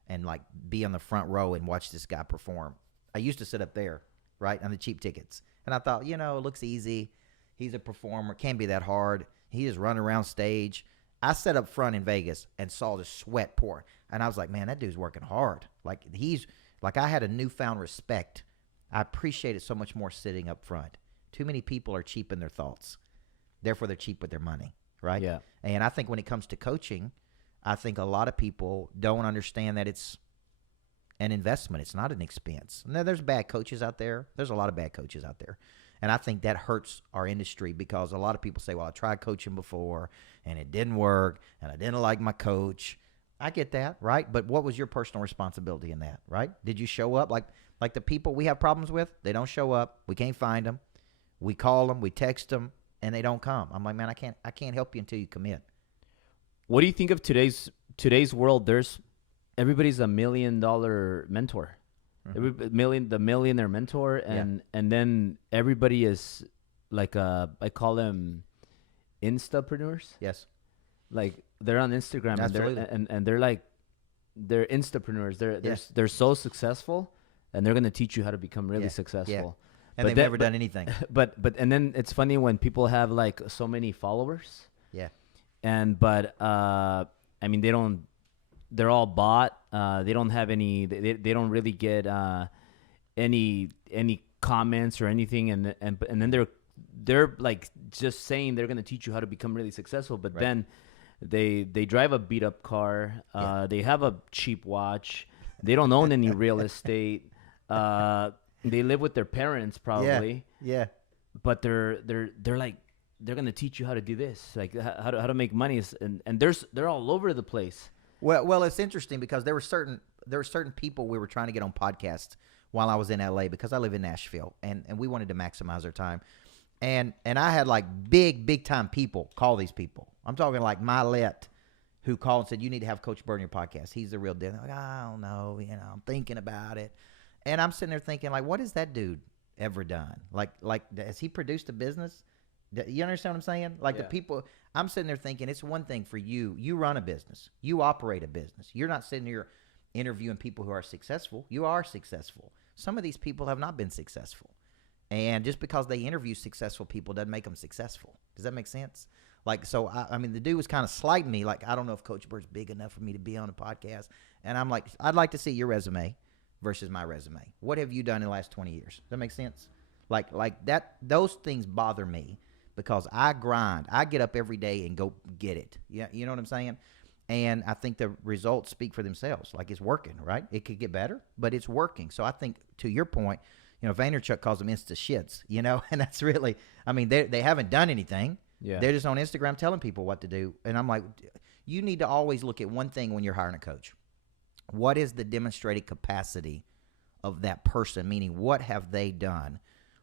and like be on the front row and watch this guy perform. I used to sit up there, right, on the cheap tickets. And I thought, it looks easy. He's a performer. Can't be that hard. He just run around stage. I sat up front in Vegas and saw the sweat pour. And I was like, man, that dude's working hard. Like I had a newfound respect. I appreciate it so much more sitting up front. Too many people are cheap in their thoughts. Therefore, they're cheap with their money, right? Yeah. And I think when it comes to coaching, I think a lot of people don't understand that it's an investment. It's not an expense. Now, there's bad coaches out there. There's a lot of bad coaches out there. And I think that hurts our industry, because a lot of people say, well, I tried coaching before and it didn't work and I didn't like my coach. I get that, right? But what was your personal responsibility in that, right? Did you show up? Like the people we have problems with, they don't show up. We can't find them. We call them, we text them, and they don't come. I'm like, man, I can't help you until you commit. What do you think of today's world? Everybody's $1 million mentor, the millionaire mentor, and then everybody is like I call them instapreneurs. Yes, like they're on Instagram. Absolutely. and they're instapreneurs. They're so successful, and they're gonna teach you how to become really successful. Yeah. And they've never done anything. But then it's funny when people have like so many followers. Yeah. But I mean, they're all bought. They don't have any, they don't really get any comments or anything. And then they're like just saying they're going to teach you how to become really successful. But then they drive a beat up car. They have a cheap watch. They don't own any real estate. They live with their parents probably. Yeah. But they're like, they're gonna teach you how to do this, like how to make money, and they're all over the place. Well, it's interesting because there were certain people we were trying to get on podcasts while I was in LA, because I live in Nashville, and we wanted to maximize our time, and I had like big time people call these people. I'm talking like Milet, who called and said, you need to have Coach Burt on your podcast. He's the real deal. Like, I don't know, I'm thinking about it, and I'm sitting there thinking like, what has that dude ever done? Like has he produced a business? You understand what I'm saying? Like the people, I'm sitting there thinking, it's one thing for you. You run a business. You operate a business. You're not sitting here interviewing people who are successful. You are successful. Some of these people have not been successful. And just because they interview successful people doesn't make them successful. Does that make sense? Like, so, I mean, the dude was kind of slighting me. Like, I don't know if Coach Burt's big enough for me to be on a podcast. And I'm like, I'd like to see your resume versus my resume. What have you done in the last 20 years? Does that make sense? Like that, those things bother me. because I grind. I get up every day and go get it. Yeah, you know what I'm saying? And I think the results speak for themselves. Like, it's working, right? It could get better, but it's working. So I think, to your point, Vaynerchuk calls them Insta shits, and that's really, I mean, they haven't done anything. Yeah. They're just on Instagram telling people what to do. And I'm like, you need to always look at one thing when you're hiring a coach. What is the demonstrated capacity of that person? Meaning, what have they done?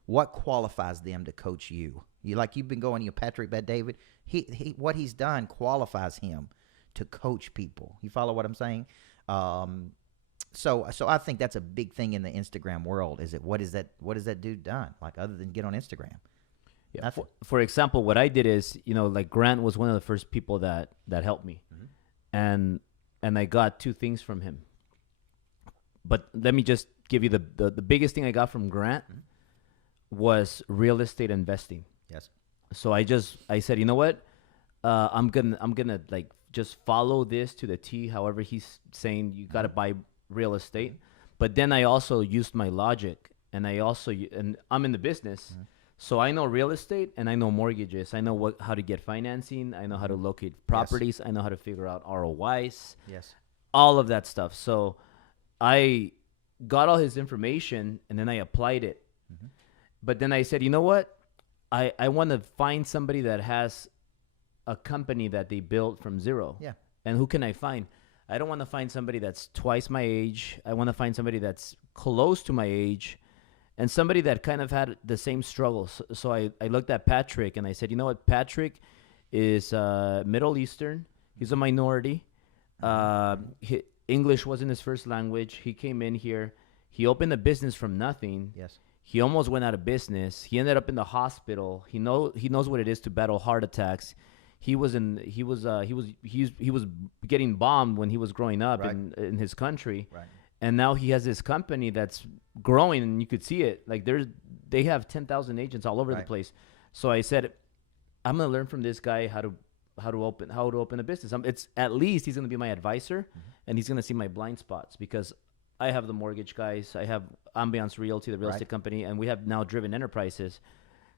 What qualifies them to coach you? You've been going, Patrick Bet-David, he what he's done qualifies him to coach people. You follow what I'm saying? So I think that's a big thing in the Instagram world. Is it what is that dude done? Like, other than get on Instagram? Yeah. For example, what I did is, like, Grant was one of the first people that helped me, and I got two things from him. But let me just give you the biggest thing I got from Grant was real estate investing. Yes. So I said, you know what? I'm gonna like just follow this to the T. However, he's saying you got to buy real estate. But then I also used my logic, and I'm in the business. So I know real estate and I know mortgages. I know how to get financing. I know how to locate properties. Yes. I know how to figure out ROIs. Yes. All of that stuff. So I got all his information and then I applied it. But then I said, you know what? I want to find somebody that has a company that they built from zero. Yeah. And who can I find? I don't want to find somebody that's twice my age. I want to find somebody that's close to my age. And somebody that kind of had the same struggles. So I looked at Patrick and I said, you know what? Patrick is Middle Eastern. He's a minority. English wasn't his first language. He came in here. He opened a business from nothing. Yes. He almost went out of business. He ended up in the hospital. He knows what it is to battle heart attacks. He was getting bombed when he was growing up in his country. Right. And now he has this company that's growing, and you could see it. Like, they have 10,000 agents all over the place. So I said, I'm gonna learn from this guy how to open a business. It's at least he's gonna be my advisor, and he's gonna see my blind spots, because I have the mortgage guys, I have Ambiance Realty, the real estate company, and we have now Driven Enterprises.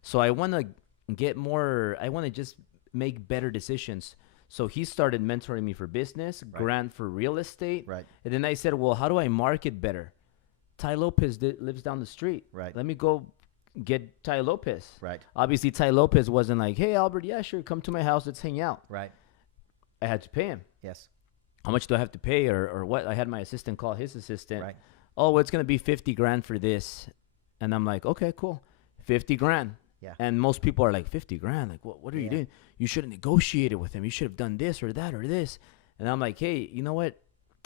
So I want to get more. I want to just make better decisions. So he started mentoring me for business, Grant for real estate. Right. And then I said, well, how do I market better? Ty Lopez lives down the street. Right. Let me go get Ty Lopez. Right. Obviously, Ty Lopez wasn't like, hey, Albert, yeah, sure, come to my house, let's hang out. Right. I had to pay him. Yes. How much do I have to pay or what? I had my assistant call his assistant. Right. Oh, well, it's going to be 50 grand for this. And I'm like, okay, cool. 50 grand. Yeah. And most people are like, 50 grand? Like, what are you doing? You should have negotiated with him. You should have done this or that or this. And I'm like, hey, you know what?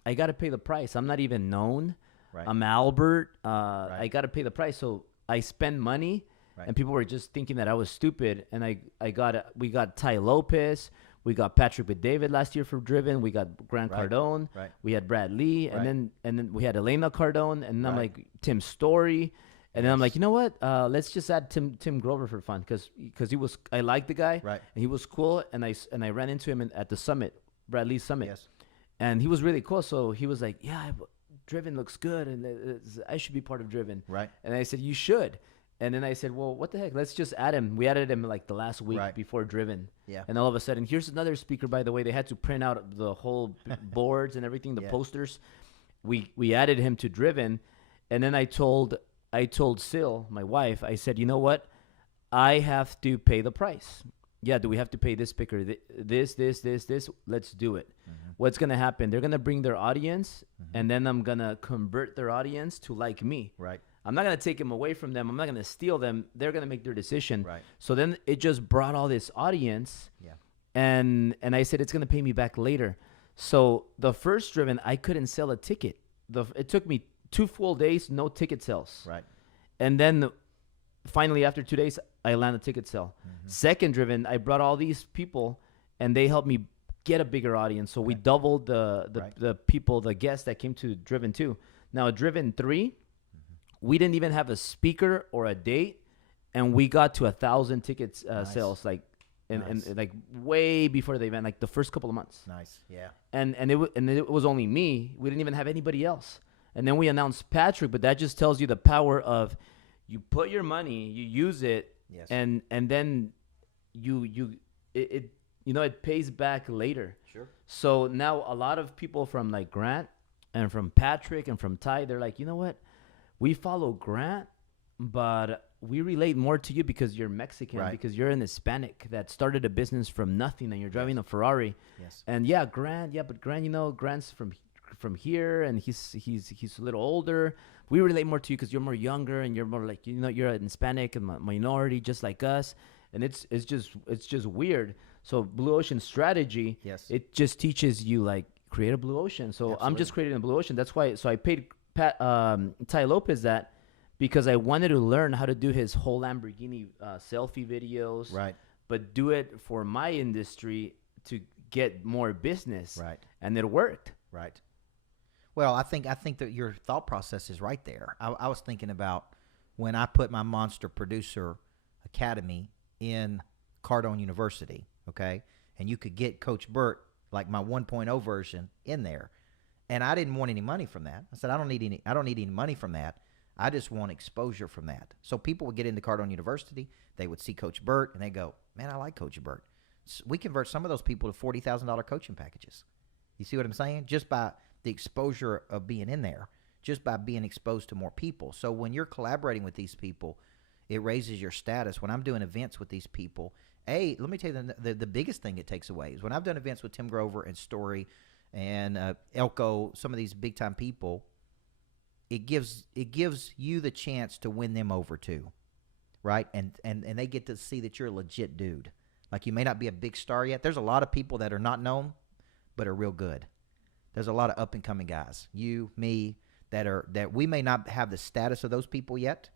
I got to pay the price. I'm not even known. Right. I'm Albert. I got to pay the price. So I spend money. Right. And people were just thinking that I was stupid. And we got Ty Lopez. We got Patrick Bet-David last year for Driven. We got Grant Cardone. Right. We had Brad Lee. And then we had Elena Cardone. And I'm like, Tim Story. And then I'm like, you know what? Let's just add Tim Grover for fun, because I liked the guy, right? And he was cool, and I ran into him at the summit, Brad Lee Summit, yes, and he was really cool. So he was like, yeah, Driven looks good, and I should be part of Driven, right? And I said, you should. And then I said, well, what the heck? Let's just add him. We added him like the last week before Driven. Yeah. And all of a sudden, here's another speaker. By the way, they had to print out the whole boards and everything, the posters. We added him to Driven, and then I told Sil, my wife, I said, you know what? I have to pay the price. Yeah, do we have to pay this speaker? This? Let's do it. Mm-hmm. What's going to happen? They're going to bring their audience, and then I'm going to convert their audience to like me. Right. I'm not going to take them away from them. I'm not going to steal them. They're going to make their decision. Right. So then it just brought all this audience, and I said, it's going to pay me back later. So the first Driven, I couldn't sell a ticket. It took me 2 full days, no ticket sales. Right. And then finally, after 2 days, I landed a ticket sale. Mm-hmm. Second Driven, I brought all these people, and they helped me get a bigger audience. So we doubled the people, the guests that came to Driven 2. Now, Driven 3, we didn't even have a speaker or a date, and we got to 1,000 tickets sales, like, and like way before the event, like the first couple of months. Nice, yeah. And it was only me. We didn't even have anybody else. And then we announced Patrick, but that just tells you the power of you put your money, you use it, and then it it pays back later. Sure. So now a lot of people from like Grant and from Patrick and from Ty, they're like, you know what? We follow Grant, but we relate more to you because you're Mexican, Right. because you're an Hispanic that started a business from nothing and you're driving Yes. a Ferrari. Yes. And but Grant, Grant's from here and he's a little older. We relate more to you because you're more younger and you're more like you're an Hispanic and minority just like us. And it's just weird. So Blue Ocean strategy, Yes. it just teaches you like create a blue ocean. So I'm just Absolutely. creating a blue ocean. That's why. So I paid Ty Lopez that because I wanted to learn how to do his whole Lamborghini selfie videos, Right. but do it for my industry to get more business. Right. And it worked. Right. Well, I think that your thought process is right there. I was thinking about when I put my Monster Producer Academy in Cardone University, okay? And you could get Coach Burt, like my 1.0 version, in there. And I didn't want any money from that. I said, I don't need any money from that. I just want exposure from that. So people would get into Cardone University, they would see Coach Burt, and they go, man, I like Coach Burt. So we convert some of those people to $40,000 coaching packages. You see what I'm saying? Just by the exposure of being in there, just by being exposed to more people. So when you're collaborating with these people, it raises your status. When I'm doing events with these people, let me tell you the biggest thing it takes away is when I've done events with Tim Grover and Story and Elko, some of these big time people, it gives you the chance to win them over too, right? And they get to see that you're a legit dude. Like you may not be a big star yet. There's a lot of people that are not known, but are real good. There's a lot of up and coming guys, you, me, that we may not have the status of those people yet,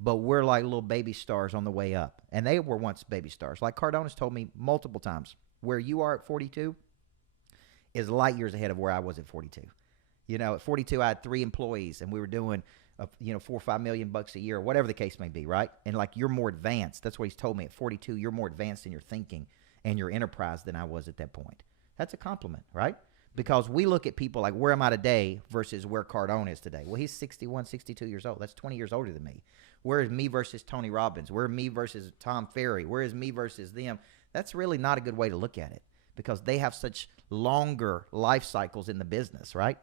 but we're like little baby stars on the way up. And they were once baby stars. Like Cardone has told me multiple times, where you are at 42 is light years ahead of where I was at 42. At 42, I had 3 employees, and we were doing, $4 or $5 million a year, or whatever the case may be, right? And like you're more advanced. That's what he's told me. At 42, you're more advanced in your thinking and your enterprise than I was at that point. That's a compliment, right? Because we look at people like, where am I today versus where Cardone is today? Well, he's 61, 62 years old. That's 20 years older than me. Where is me versus Tony Robbins? Where is me versus Tom Ferry? Where is me versus them? That's really not a good way to look at it because they have such longer life cycles in the business, right?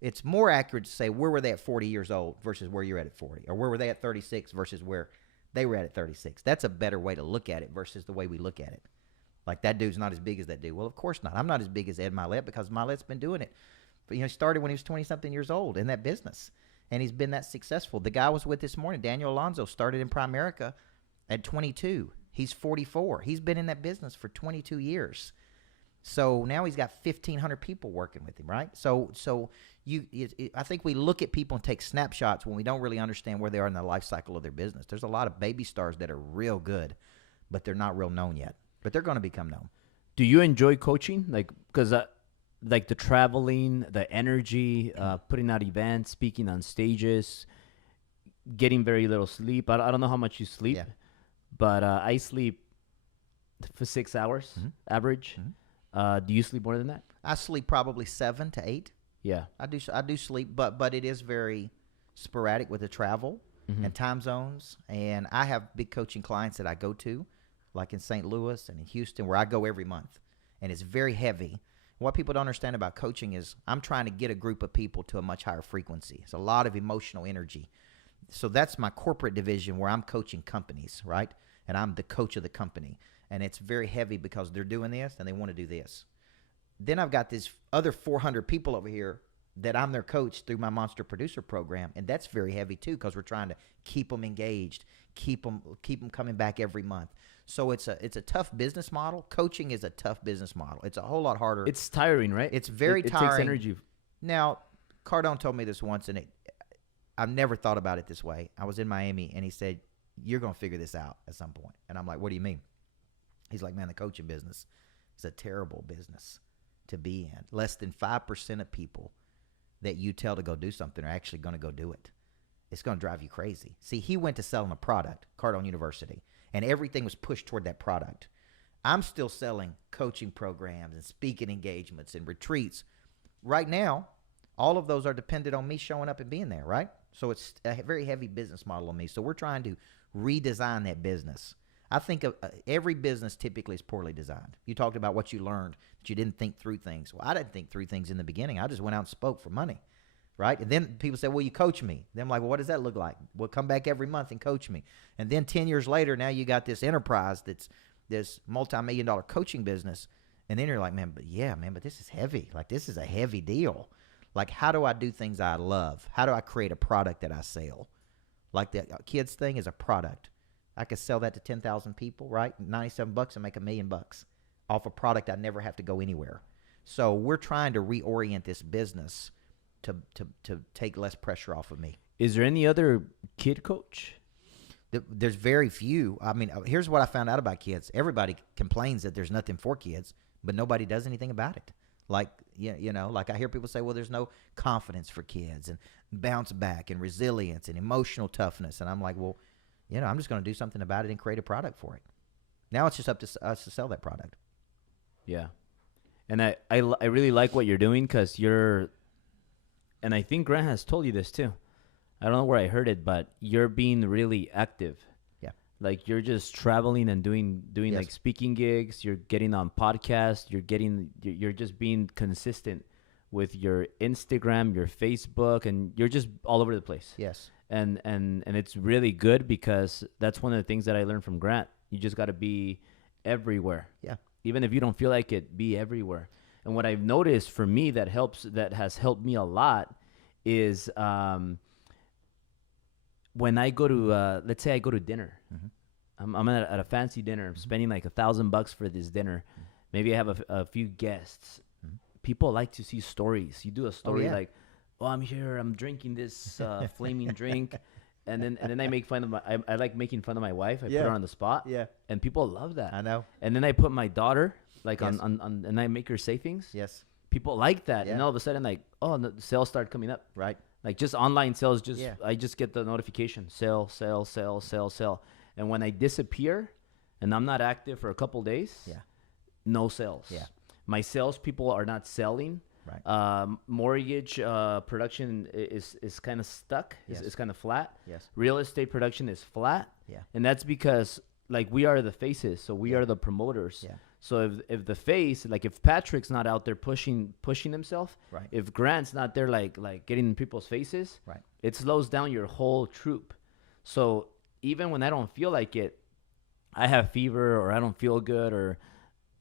It's more accurate to say where were they at 40 years old versus where you're at 40, or where were they at 36 versus where they were at 36. That's a better way to look at it versus the way we look at it. Like that dude's not as big as that dude. Well, of course not. I'm not as big as Ed Milet because Milet's been doing it. But, he started when he was 20-something years old in that business, and he's been that successful. The guy I was with this morning, Daniel Alonso, started in Primerica at 22. He's 44. He's been in that business for 22 years. So now he's got 1,500 people working with him, right? So I think we look at people and take snapshots when we don't really understand where they are in the life cycle of their business. There's a lot of baby stars that are real good, but they're not real known yet. But they're going to become known. Do you enjoy coaching? Like, because like the traveling, the energy, putting out events, speaking on stages, getting very little sleep. I don't know how much you sleep, Yeah. but I sleep for 6 hours average. Do you sleep more than that? I sleep probably 7 to 8. Yeah. I do sleep, but it is very sporadic with the travel and time zones. And I have big coaching clients that I go to, like in St. Louis and in Houston, where I go every month. And it's very heavy. What people don't understand about coaching is I'm trying to get a group of people to a much higher frequency. It's a lot of emotional energy. So that's my corporate division where I'm coaching companies, right? And I'm the coach of the company. And it's very heavy because they're doing this and they want to do this. Then I've got this other 400 people over here that I'm their coach through my Monster Producer program, and that's very heavy too because we're trying to keep them engaged, keep them coming back every month. So it's a tough business model. Coaching is a tough business model. It's a whole lot harder. It's tiring, right? It's very it tiring. It takes energy. Now, Cardone told me this once, and I've never thought about it this way. I was in Miami, and he said, "You're going to figure this out at some point." And I'm like, "What do you mean?" He's like, "Man, the coaching business is a terrible business to be in. Less than 5% of people that you tell to go do something are actually going to go do it. It's going to drive you crazy." See, he went to selling a product, Cardone University, and everything was pushed toward that product. I'm still selling coaching programs and speaking engagements and retreats. Right now, all of those are dependent on me showing up and being there, right? So it's a very heavy business model on me. So we're trying to redesign that business. I think every business typically is poorly designed. You talked about what you learned, that you didn't think through things. Well, I didn't think through things in the beginning. I just went out and spoke for money, right? And then people say, well, you coach me. Then I'm like, well, what does that look like? Well, come back every month and coach me. And then 10 years later, now you got this enterprise that's this multi-million-dollar coaching business. And then you're like, man, but this is heavy. Like, this is a heavy deal. Like, how do I do things I love? How do I create a product that I sell? Like the kids thing is a product. I could sell that to 10,000 people, right? $97 and make $1 million off a product I never have to go anywhere. So we're trying to reorient this business to take less pressure off of me. Is there any other kid coach? There's very few. I mean, here's what I found out about kids. Everybody complains that there's nothing for kids, but nobody does anything about it. Like, like I hear people say, well, there's no confidence for kids and bounce back and resilience and emotional toughness. And I'm like, well, I'm just going to do something about it and create a product for it. Now it's just up to us to sell that product. Yeah. And I really like what you're doing because and I think Grant has told you this too. I don't know where I heard it, but you're being really active. Yeah. Like you're just traveling and doing Yes. like speaking gigs. You're getting on podcasts. You're just being consistent with your Instagram, your Facebook, and you're just all over the place. Yes. And it's really good because that's one of the things that I learned from Grant. You just got to be everywhere. Yeah. Even if you don't feel like it, be everywhere. And what I've noticed for me that has helped me a lot is when I go to, let's say I go to dinner. Mm-hmm. I'm at a fancy dinner. I'm spending like $1,000 for this dinner. Mm-hmm. Maybe I have a few guests. Mm-hmm. People like to see stories. You do a story yeah. like, oh, I'm here. I'm drinking this flaming drink. And then I make fun of I like making fun of my wife. I Yeah. put her on the spot. Yeah. And people love that. I know. And then I put my daughter like Yes. on and I make her say things. Yes. People like that. Yeah. And all of a sudden, like, oh, the sales start coming up. Right. Like just online sales, Yeah. I just get the notification, sell. And when I disappear and I'm not active for a couple days, Yeah. no sales. Yeah. My salespeople are not selling. Right. Mortgage production is kind of stuck. Yes. It's kind of flat. Yes. Real estate production is flat. Yeah. And that's because like we are the faces, so we Yeah. are the promoters. Yeah. So if the face, like if Patrick's not out there pushing himself, Right. if Grant's not there like getting in people's faces, Right. it slows down your whole troop. So even when I don't feel like it, I have fever or I don't feel good or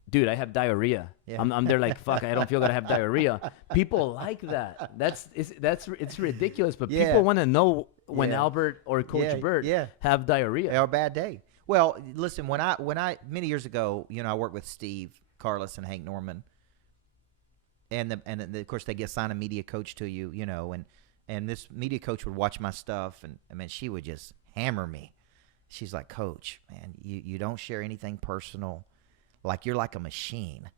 dude, I have diarrhea. Yeah. I'm there like fuck, I don't feel good, I have diarrhea. People like that. It's ridiculous, but Yeah. people want to know when Yeah. Albert or Coach Burt have diarrhea. Or a bad day. Well, listen, when I many years ago, I worked with Steve Carlos and Hank Norman, and of course they get assign a media coach to you, and this media coach would watch my stuff, and I mean she would just hammer me. She's like, Coach, man, you don't share anything personal, like you're like a machine.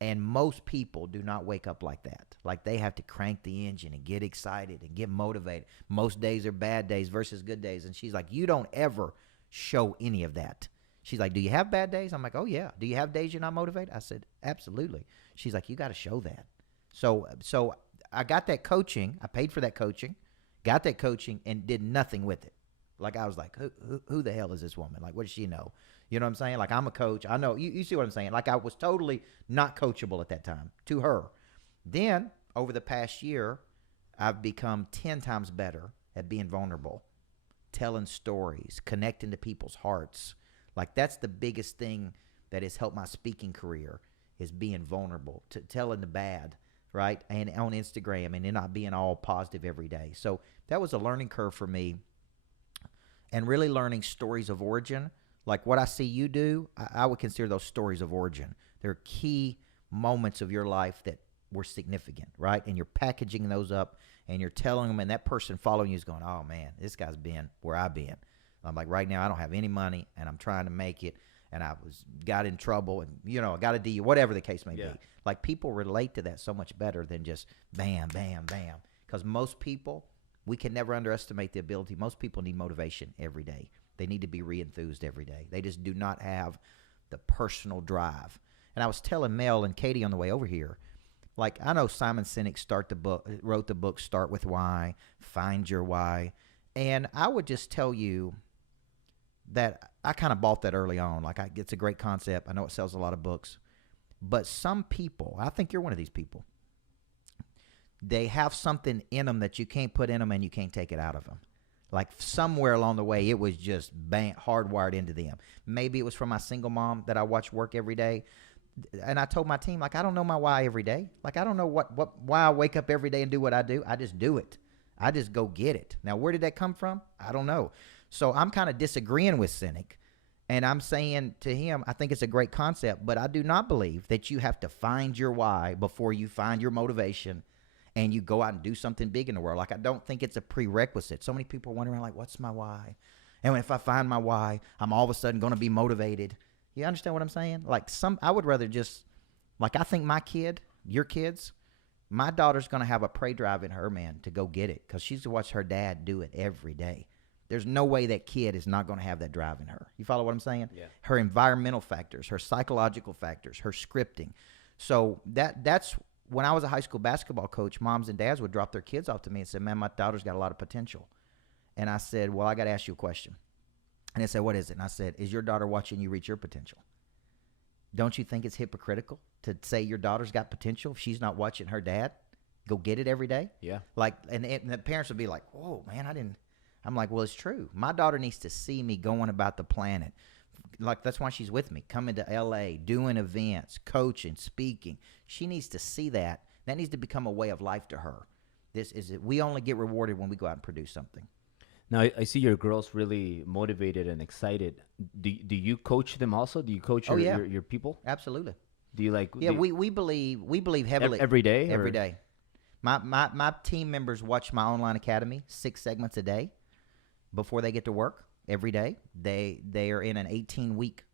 And most people do not wake up like that. Like they have to crank the engine and get excited and get motivated. Most days are bad days versus good days. And she's like, you don't ever show any of that. She's like, do you have bad days? I'm like, oh yeah. Do you have days you're not motivated? I said, absolutely. She's like, you got to show that. So I got that coaching. I paid for that coaching, got that coaching, and did nothing with it. Like I was like, who the hell is this woman? Like, what does she know? You know what I'm saying? Like I'm a coach. I know. You see what I'm saying? Like I was totally not coachable at that time to her. Then over the past year, I've become 10 times better at being vulnerable, telling stories, connecting to people's hearts. Like that's the biggest thing that has helped my speaking career is being vulnerable, to telling the bad, right? And on Instagram and not being all positive every day. So that was a learning curve for me, and really learning stories of origin. Like what I see you do, I would consider those stories of origin. They're key moments of your life that were significant, right? And you're packaging those up and you're telling them, and that person following you is going, oh man, this guy's been where I've been. I'm like, right now I don't have any money and I'm trying to make it, and I got in trouble and, I got a DU, whatever the case may be. Like people relate to that so much better than just bam, bam, bam. Because most people, we can never underestimate the ability. Most people need motivation every day. They need to be re-enthused every day. They just do not have the personal drive. And I was telling Mel and Katie on the way over here, like I know Simon Sinek wrote the book Start With Why, Find Your Why. And I would just tell you, that I kind of bought that early on. Like, it's a great concept. I know it sells a lot of books. But some people, I think you're one of these people, they have something in them that you can't put in them and you can't take it out of them. Like, somewhere along the way, it was just hardwired into them. Maybe it was from my single mom that I watched work every day. And I told my team, like, I don't know my why every day. Like, I don't know why I wake up every day and do what I do. I just do it. I just go get it. Now, where did that come from? I don't know. So I'm kind of disagreeing with Cynic. And I'm saying to him, I think it's a great concept, but I do not believe that you have to find your why before you find your motivation and you go out and do something big in the world. Like, I don't think it's a prerequisite. So many people are wondering, like, what's my why? And if I find my why, I'm all of a sudden going to be motivated. You understand what I'm saying? Like, I would rather just, like, I think my kid, your kids, my daughter's going to have a prey drive in her, man, to go get it because she's watched her dad do it every day. There's no way that kid is not going to have that drive in her. You follow what I'm saying? Yeah. Her environmental factors, her psychological factors, her scripting. So that's when I was a high school basketball coach, moms and dads would drop their kids off to me and say, man, my daughter's got a lot of potential. And I said, well, I got to ask you a question. And they said, what is it? And I said, is your daughter watching you reach your potential? Don't you think it's hypocritical to say your daughter's got potential if she's not watching her dad go get it every day? Yeah. Like, and the parents would be like, oh, man, I didn't. I'm like, well, it's true. My daughter needs to see me going about the planet. Like, that's why she's with me, coming to L.A., doing events, coaching, speaking. She needs to see that. That needs to become a way of life to her. This is it. We only get rewarded when we go out and produce something. Now, I see your girls really motivated and excited. Do you coach them also? Do you coach your people? Absolutely. Do you like? Yeah, we believe heavily every day. Every day. My team members watch my online academy 6 segments a day before they get to work every day. They are in an 18-week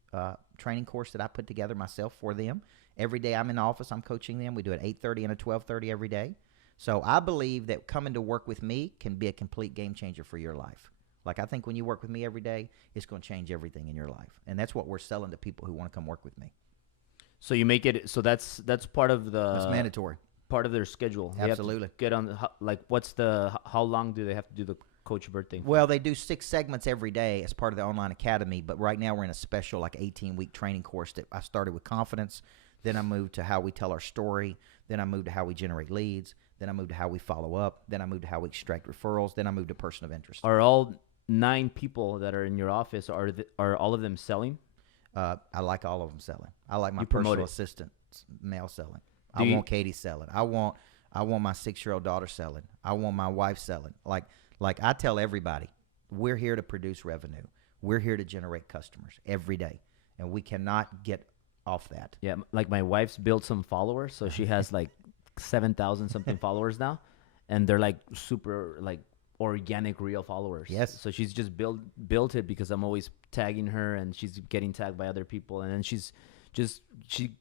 training course that I put together myself for them. Every day I'm in the office, I'm coaching them. We do it 8:30 and a 12:30 every day. So I believe that coming to work with me can be a complete game changer for your life. Like, I think when you work with me every day, it's going to change everything in your life. And that's what we're selling to people who want to come work with me. So you make it, so that's part of the. That's mandatory. Part of their schedule. Absolutely. Get on, how long do they have to do the Coach Burt thing? Well, they do 6 segments every day as part of the online academy. But right now we're in a special, like, 18-week training course that I started with confidence. Then I moved to how we tell our story. Then I moved to how we generate leads. Then I moved to how we follow up. Then I moved to how we extract referrals. Then I moved to person of interest. Are all 9 people that are in your office, are all of them selling? I like all of them selling. I like my personal assistant male selling. I want Katie selling. I want my 6-year-old daughter selling. I want my wife selling. Like I tell everybody, we're here to produce revenue. We're here to generate customers every day, and we cannot get off that. Yeah, like my wife's built some followers, so she has like 7,000 something followers now, and they're like super like organic, real followers. Yes. So she's just built it because I'm always tagging her, and she's getting tagged by other people, and then she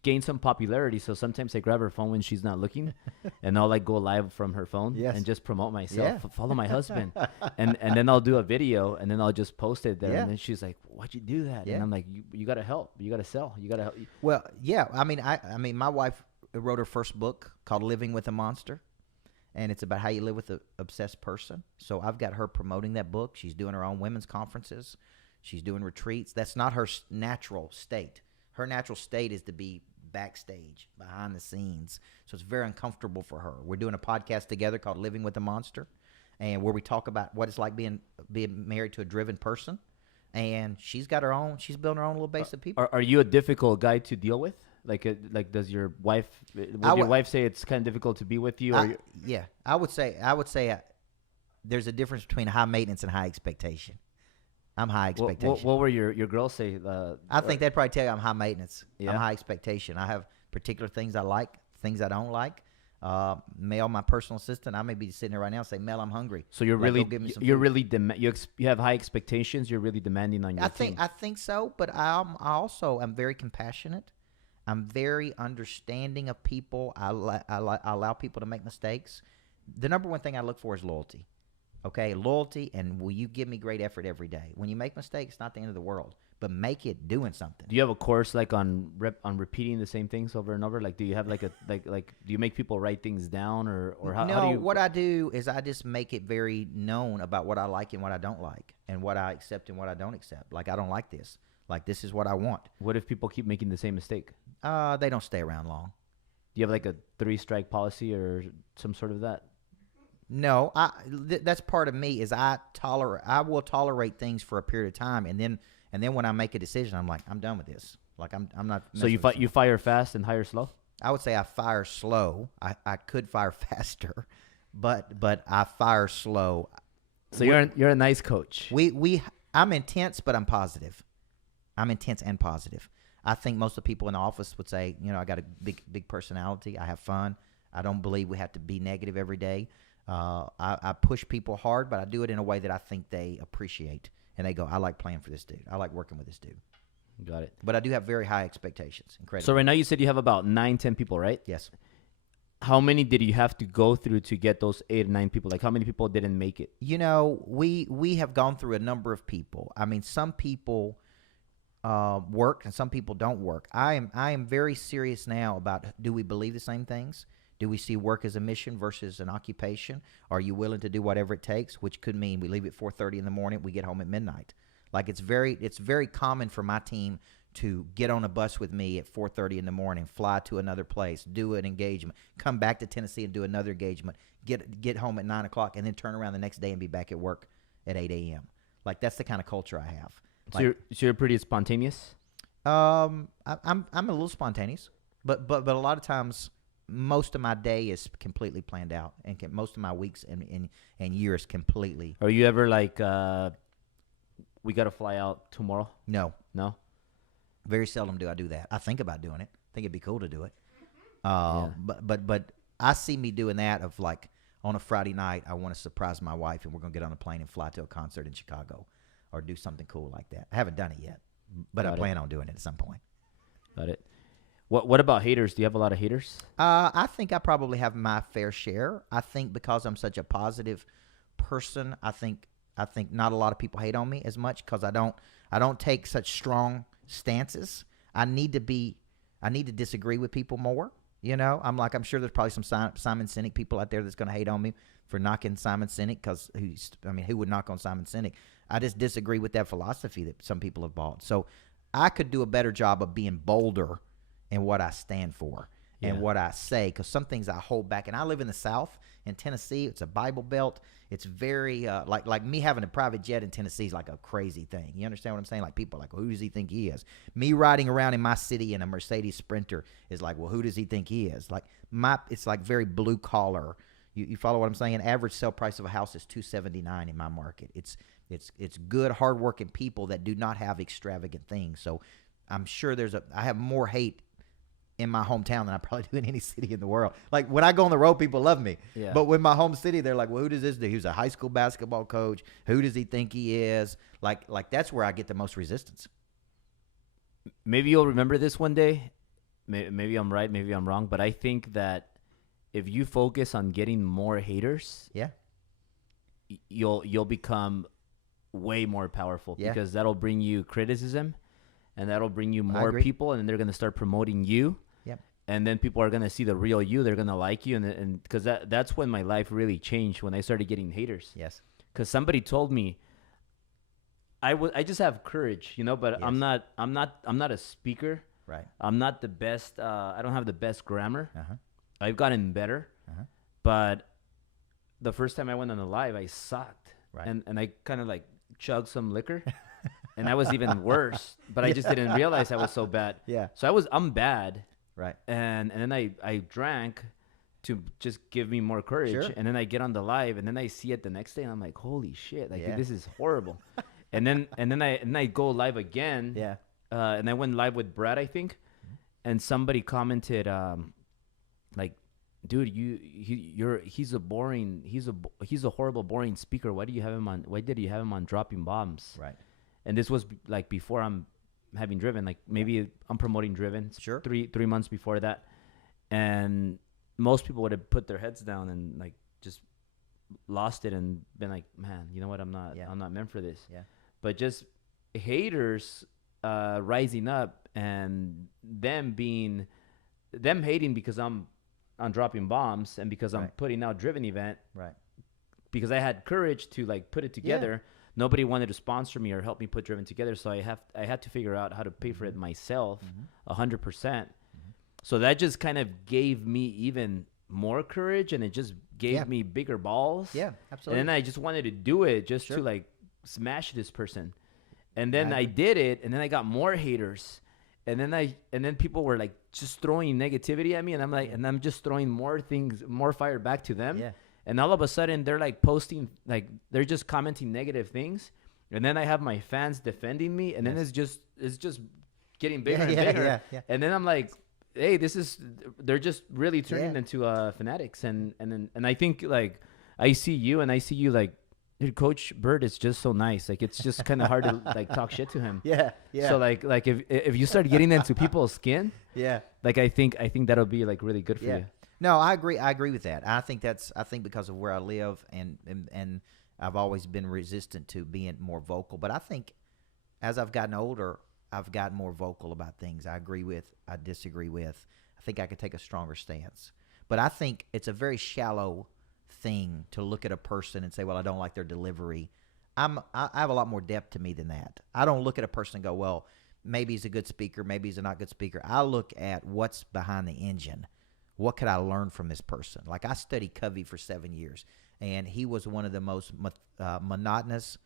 gained some popularity. So sometimes I grab her phone when she's not looking, and I'll like go live from her phone and just promote myself. Yeah. Follow my husband, and then I'll do a video, and then I'll just post it there. Yeah. And then she's like, "Why'd you do that?" Yeah. And I'm like, "You gotta help. You gotta sell. You gotta help." Well, yeah. I mean, my wife wrote her first book called "Living with a Monster," and it's about how you live with an obsessed person. So I've got her promoting that book. She's doing her own women's conferences. She's doing retreats. That's not her natural state. Her natural state is to be backstage, behind the scenes. So it's very uncomfortable for her. We're doing a podcast together called Living with a Monster, and where we talk about what it's like being married to a driven person. And she's got her own. She's building her own little base of people. Are you a difficult guy to deal with? Like does your wife? Would your wife say it's kind of difficult to be with you? Yeah, I would say there's a difference between high maintenance and high expectation. I'm high expectation. What were your girls say? I think they'd probably tell you I'm high maintenance. Yeah. I'm high expectation. I have particular things I like, things I don't like. Mel, my personal assistant, I may be sitting there right now and say, Mel, I'm hungry. So you're really you have high expectations. You're really demanding on your team. I think so, but I also am very compassionate. I'm very understanding of people. I allow people to make mistakes. The number one thing I look for is loyalty. Okay, loyalty, and will you give me great effort every day? When you make mistakes, it's not the end of the world. but make it doing something. Do you have a course like on repeating the same things over and over? Like, do you have like a like do you make people write things down or how No, do you? what I do is I just make it very known about what I like and what I don't like, and what I accept and what I don't accept. Like, I don't like this. Like, this is what I want. What if people keep making the same mistake? They don't stay around long. Do you have like a 3-strike policy or some sort of that? No, that's part of me is I will tolerate things for a period of time, and then when I make a decision, I'm like, I'm done with this. Like, I'm not. So you fire fast and hire slow? I would say I fire slow. I could fire faster, but I fire slow. So you're a nice coach. I'm intense, but I'm positive. I'm intense and positive. I think most of the people in the office would say, I got a big personality. I have fun. I don't believe we have to be negative every day. I push people hard, but I do it in a way that I think they appreciate. And they go, I like playing for this dude. I like working with this dude. Got it. But I do have very high expectations. Incredible. So right now you said you have about 9-10 people, right? Yes. How many did you have to go through to get those 8 or 9 people? Like, how many people didn't make it? We have gone through a number of people. I mean, some people work and some people don't work. I am very serious now about, do we believe the same things? Do we see work as a mission versus an occupation? Are you willing to do whatever it takes? Which could mean we leave at 4:30 in the morning, we get home at midnight. Like, it's very common for my team to get on a bus with me at 4:30 in the morning, fly to another place, do an engagement, come back to Tennessee and do another engagement, get home at 9 o'clock, and then turn around the next day and be back at work at 8 a.m. Like, that's the kind of culture I have. So you're pretty spontaneous? I'm a little spontaneous, but a lot of times, most of my day is completely planned out, and most of my weeks and years completely. Are you ever like, we got to fly out tomorrow? No. Very seldom do I do that. I think about doing it. I think it'd be cool to do it. Yeah. But I see me doing that of like on a Friday night, I want to surprise my wife and we're going to get on a plane and fly to a concert in Chicago or do something cool like that. I haven't done it yet, but I plan on doing it at some point. Got it. What about haters? Do you have a lot of haters? I think I probably have my fair share. I think because I'm such a positive person, I think not a lot of people hate on me as much because I don't take such strong stances. I need to disagree with people more. I'm sure there's probably some Simon Sinek people out there that's going to hate on me for knocking Simon Sinek because who would knock on Simon Sinek? I just disagree with that philosophy that some people have bought. So I could do a better job of being bolder in what I stand for and what I say, because some things I hold back. And I live in the South, in Tennessee. It's a Bible Belt. It's very like me having a private jet in Tennessee is like a crazy thing. You understand what I'm saying? Like, people are like, well, who does he think he is? Me riding around in my city in a Mercedes Sprinter is like, well, who does he think he is? Like, it's like very blue collar. You follow what I'm saying? Average sale price of a house is $279 in my market. It's good, hardworking people that do not have extravagant things. So I'm sure I have more hate in my hometown than I probably do in any city in the world. Like, when I go on the road, people love me. Yeah. But with my home city, they're like, well, who does this do? He was a high school basketball coach. Who does he think he is? Like that's where I get the most resistance. Maybe you'll remember this one day. Maybe I'm right, maybe I'm wrong, but I think that if you focus on getting more haters, you'll become way more powerful because that'll bring you criticism and that'll bring you more people, and then they're going to start promoting you. And then people are going to see the real you. They're going to like you. And because that's when my life really changed, when I started getting haters. Yes. Because somebody told me I just have courage, but I'm not a speaker. Right. I'm not the best. I don't have the best grammar. Uh-huh. I've gotten better. Uh-huh. But the first time I went on a live, I sucked. Right. And I kind of like chugged some liquor. And I was even worse. But I just didn't realize I was so bad. Yeah. So I'm bad. Right. And then I drank to just give me more courage. Sure. And then I get on the live, and then I see it the next day, and I'm like, holy shit, like this is horrible. and then I go live again. Yeah. And I went live with Brad, I think, and somebody commented, like, dude, he's a horrible, boring speaker. Why did you have him on dropping bombs? Right. And this was like before I'm having Driven, like maybe I'm promoting Driven. Sure. 3 months before that, and most people would have put their heads down and like just lost it and been like, man, you know what? I'm not meant for this. Yeah. But just haters rising up and them hating because I'm on dropping bombs and because I'm Right. putting out driven event Right. because I had courage to like put it together. Nobody wanted to sponsor me or help me put driven together, so I had to figure out how to pay for it myself, 100%. So that just kind of gave me even more courage, and it just gave Yeah. me bigger balls. Yeah, And absolutely. then I just wanted to do it just Sure. to like smash this person. And then I I agree. did it, and then I got more haters. And then people were like just throwing negativity at me, and I'm like, and I'm just throwing more things, more fire back to them. Yeah. And all of a sudden they're like posting, like they're just commenting negative things. And then I have my fans defending me, and then Yes. it's just getting bigger and yeah, bigger. yeah. And then I'm like, hey, they're just really turning Yeah. into fanatics. And I think like I see you like, dude, Coach Burt is just so nice. Like it's just kind of hard to like talk shit to him. Yeah. Yeah. So like if you start getting into people's skin, yeah. like I think that'll be like really good for Yeah. you. No, I agree. I agree with that. I think because of where I live and I've always been resistant to being more vocal. But I think as I've gotten older, I've gotten more vocal about things I agree with, I disagree with. I think I could take a stronger stance. But I think it's a very shallow thing to look at a person and say, well, I don't like their delivery. I have a lot more depth to me than that. I don't look at a person and go, well, maybe he's a good speaker, maybe he's a not good speaker. I look at what's behind the engine. What could I learn from this person? Like I studied Covey for 7 years, and he was one of the most monotonous,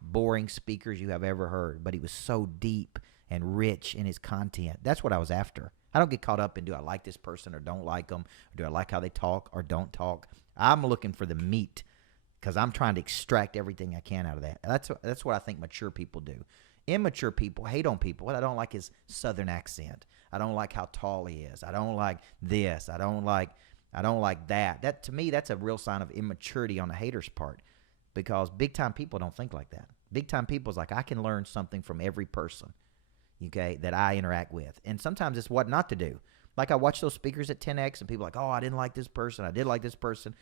boring speakers you have ever heard, but he was so deep and rich in his content. That's what I was after. I don't get caught up in do I like this person or don't like them, or do I like how they talk or don't talk. I'm looking for the meat because I'm trying to extract everything I can out of that. That's what I think mature people do. Immature people hate on people. What I don't like is Southern accent. I don't like how tall he is. I don't like this. I don't like that. That to me, that's a real sign of immaturity on the hater's part, because big time people don't think like that. Big time people is like, I can learn something from every person, okay, that I interact with. And sometimes it's what not to do. Like I watch those speakers at 10X and people are like, oh, I didn't like this person. I did like this person.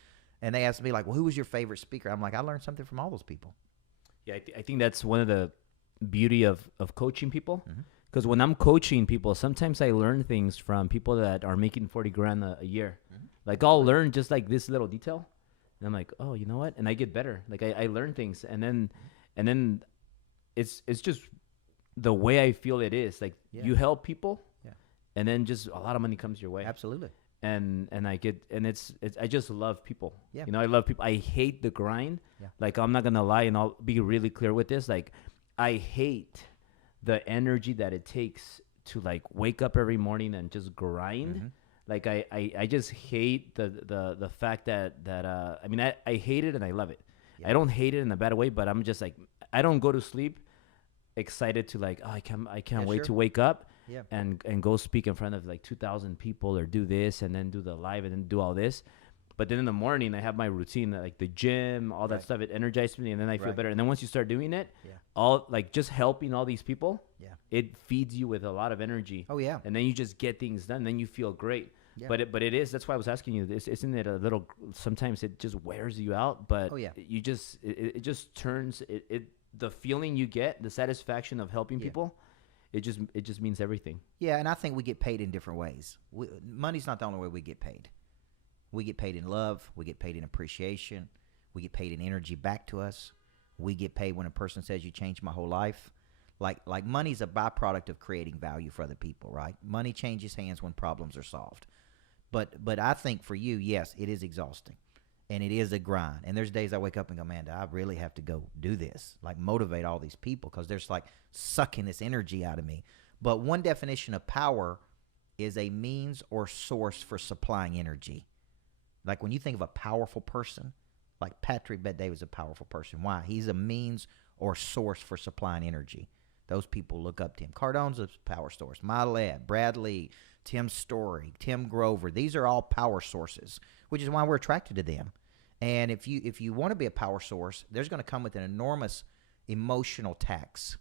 And they ask me like, well, who was your favorite speaker? I'm like, I learned something from all those people. Yeah, I think that's one of the beauty of coaching people. Mhm. Because when I'm coaching people, sometimes I learn things from people that are making 40 grand a year. Mhm. Like I'll learn just like this little detail, and I'm like, oh, you know what? And I get better. Like I learn things, and then it's just the way I feel it is. Like Yeah. you help people, Yeah. and then just a lot of money comes your way. Absolutely. And I get, and it's I just love people. Yeah. You know, I love people. I hate the grind. Yeah. Like I'm not gonna lie, and I'll be really clear with this. Like I hate the energy that it takes to like wake up every morning and just grind. Mhm. Like I just hate the fact that I mean I hate it and I love it. Yeah. I don't hate it in a bad way, but I'm just like I don't go to sleep excited to like, oh, I can't Yeah, wait sure. to wake up Yeah. and go speak in front of like 2,000 people or do this and then do the live and then do all this. But then in the morning I have my routine, like the gym, all that Right. stuff. It energizes me and then I feel Right. better. And then once you start doing it, Yeah. all like just helping all these people, Yeah. it feeds you with a lot of energy. Oh yeah. And then you just get things done. Then you feel great. Yeah. But it is. That's why I was asking you this. Isn't it a little? Sometimes it just wears you out. But Oh, yeah. you just it just turns it the feeling you get, the satisfaction of helping Yeah. people. It just means everything. Yeah, and I think we get paid in different ways. Money's not the only way we get paid. We get paid in love. We get paid in appreciation. We get paid in energy back to us. We get paid when a person says, you changed my whole life. Like money's a byproduct of creating value for other people, right? Money changes hands when problems are solved. But I think for you, yes, it is exhausting. And it is a grind. And there's days I wake up and go, man, I really have to go do this. Like motivate all these people because they're just like sucking this energy out of me. But one definition of power is a means or source for supplying energy. Like when you think of a powerful person, like Patrick Bet-David is a powerful person. Why? He's a means or source for supplying energy. Those people look up to him. Cardone's a power source. Milet, Brad Lee, Tim Story, Tim Grover. These are all power sources, which is why we're attracted to them. And if you want to be a power source, there's going to come with an enormous emotional tax.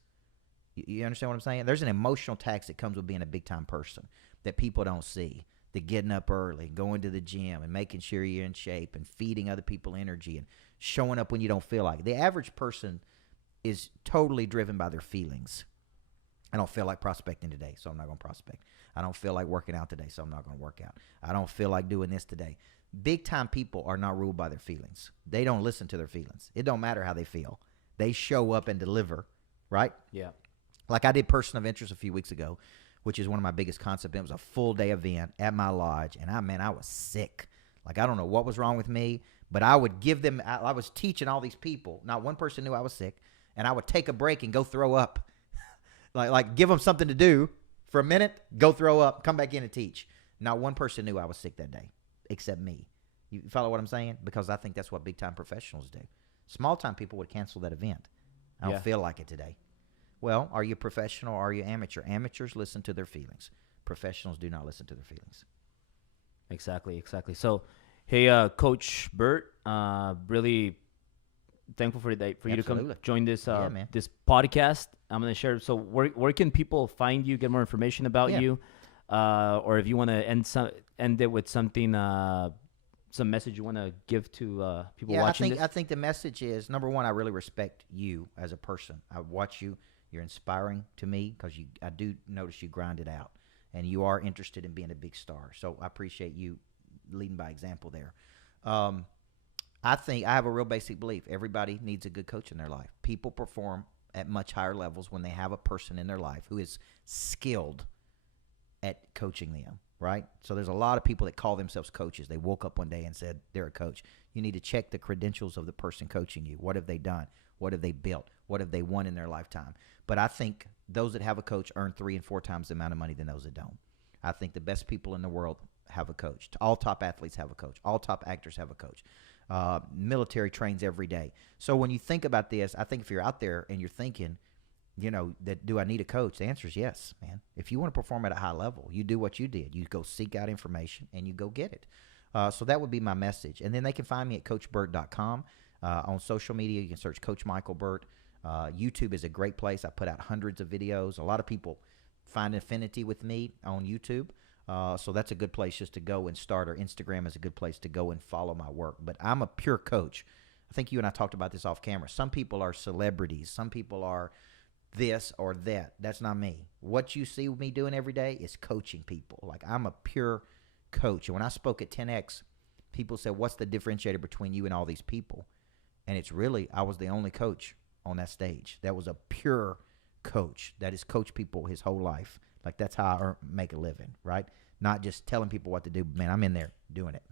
You understand what I'm saying? There's an emotional tax that comes with being a big-time person that people don't see. The getting up early, going to the gym, and making sure you're in shape, and feeding other people energy, and showing up when you don't feel like it. The average person is totally driven by their feelings. I don't feel like prospecting today, so I'm not going to prospect. I don't feel like working out today, so I'm not going to work out. I don't feel like doing this today. Big time people are not ruled by their feelings. They don't listen to their feelings. It don't matter how they feel. They show up and deliver, right? Yeah. Like I did Person of Interest a few weeks ago, which is one of my biggest concepts. It was a full day event at my lodge, and I was sick. Like I don't know what was wrong with me, but I would give them. I was teaching all these people. Not one person knew I was sick, and I would take a break and go throw up. like give them something to do for a minute, go throw up, come back in and teach. Not one person knew I was sick that day, except me. You follow what I'm saying? Because I think that's what big time professionals do. Small time people would cancel that event. I don't feel like it today. Well, are you professional or are you amateur? Amateurs listen to their feelings. Professionals do not listen to their feelings. Exactly. So, hey, Coach Burt, really thankful for you to come join this this podcast. I'm gonna share. So, where can people find you, get more information about you, or if you want to end it with something, some message you want to give to people watching this? I think the message is, number one, I really respect you as a person. I watch you. You're inspiring to me because I do notice you grind it out, and you are interested in being a big star. So I appreciate you leading by example there. I think I have a real basic belief. Everybody needs a good coach in their life. People perform at much higher levels when they have a person in their life who is skilled at coaching them, right? So there's a lot of people that call themselves coaches. They woke up one day and said they're a coach. You need to check the credentials of the person coaching you. What have they done? What have they built? What have they won in their lifetime? But I think those that have a coach earn 3 and 4 times the amount of money than those that don't. I think the best people in the world have a coach. All top athletes have a coach. All top actors have a coach. Military trains every day. So when you think about this, I think if you're out there and you're thinking, that do I need a coach? The answer is yes, man. If you want to perform at a high level, you do what you did. You go seek out information and you go get it. So that would be my message. And then they can find me at CoachBurt.com. On social media, you can search Coach Micheal Burt. YouTube is a great place. I put out hundreds of videos. A lot of people find affinity with me on YouTube. So that's a good place just to go and start, or Instagram is a good place to go and follow my work. But I'm a pure coach. I think you and I talked about this off camera. Some people are celebrities. Some people are this or that. That's not me. What you see me doing every day is coaching people. Like I'm a pure coach. And when I spoke at 10X, people said, what's the differentiator between you and all these people? And it's really, I was the only coach on that stage. That was a pure coach that has coached people his whole life. Like that's how I make a living, right? Not just telling people what to do. Man, I'm in there doing it.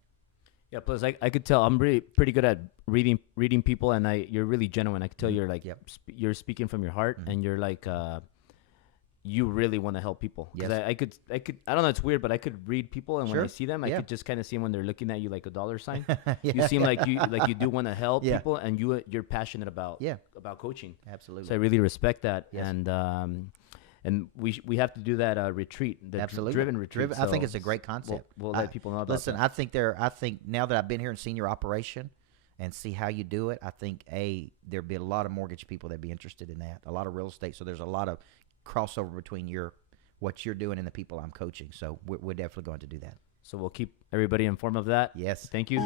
Yeah, plus I could tell I'm pretty good at reading people, and you're really genuine. I could tell you're like you're speaking from your heart, and you're like you really want to help people. Yes. I could I don't know, it's weird, but I could read people, and when I see them, I could just kind of see them when they're looking at you like a dollar sign. You seem like you do want to help people, and you're passionate about coaching. Absolutely. So I really respect that, Yes. and we have to do that retreat, the driven retreat. I think it's a great concept. We'll let people know about listen, that. I think now that I've been here in senior operation and see how you do it, I think there'd be a lot of mortgage people that'd be interested in that. A lot of real estate. So there's a lot of crossover between what you're doing and the people I'm coaching. So we're definitely going to do that. So we'll keep everybody informed of that. Yes. Thank you.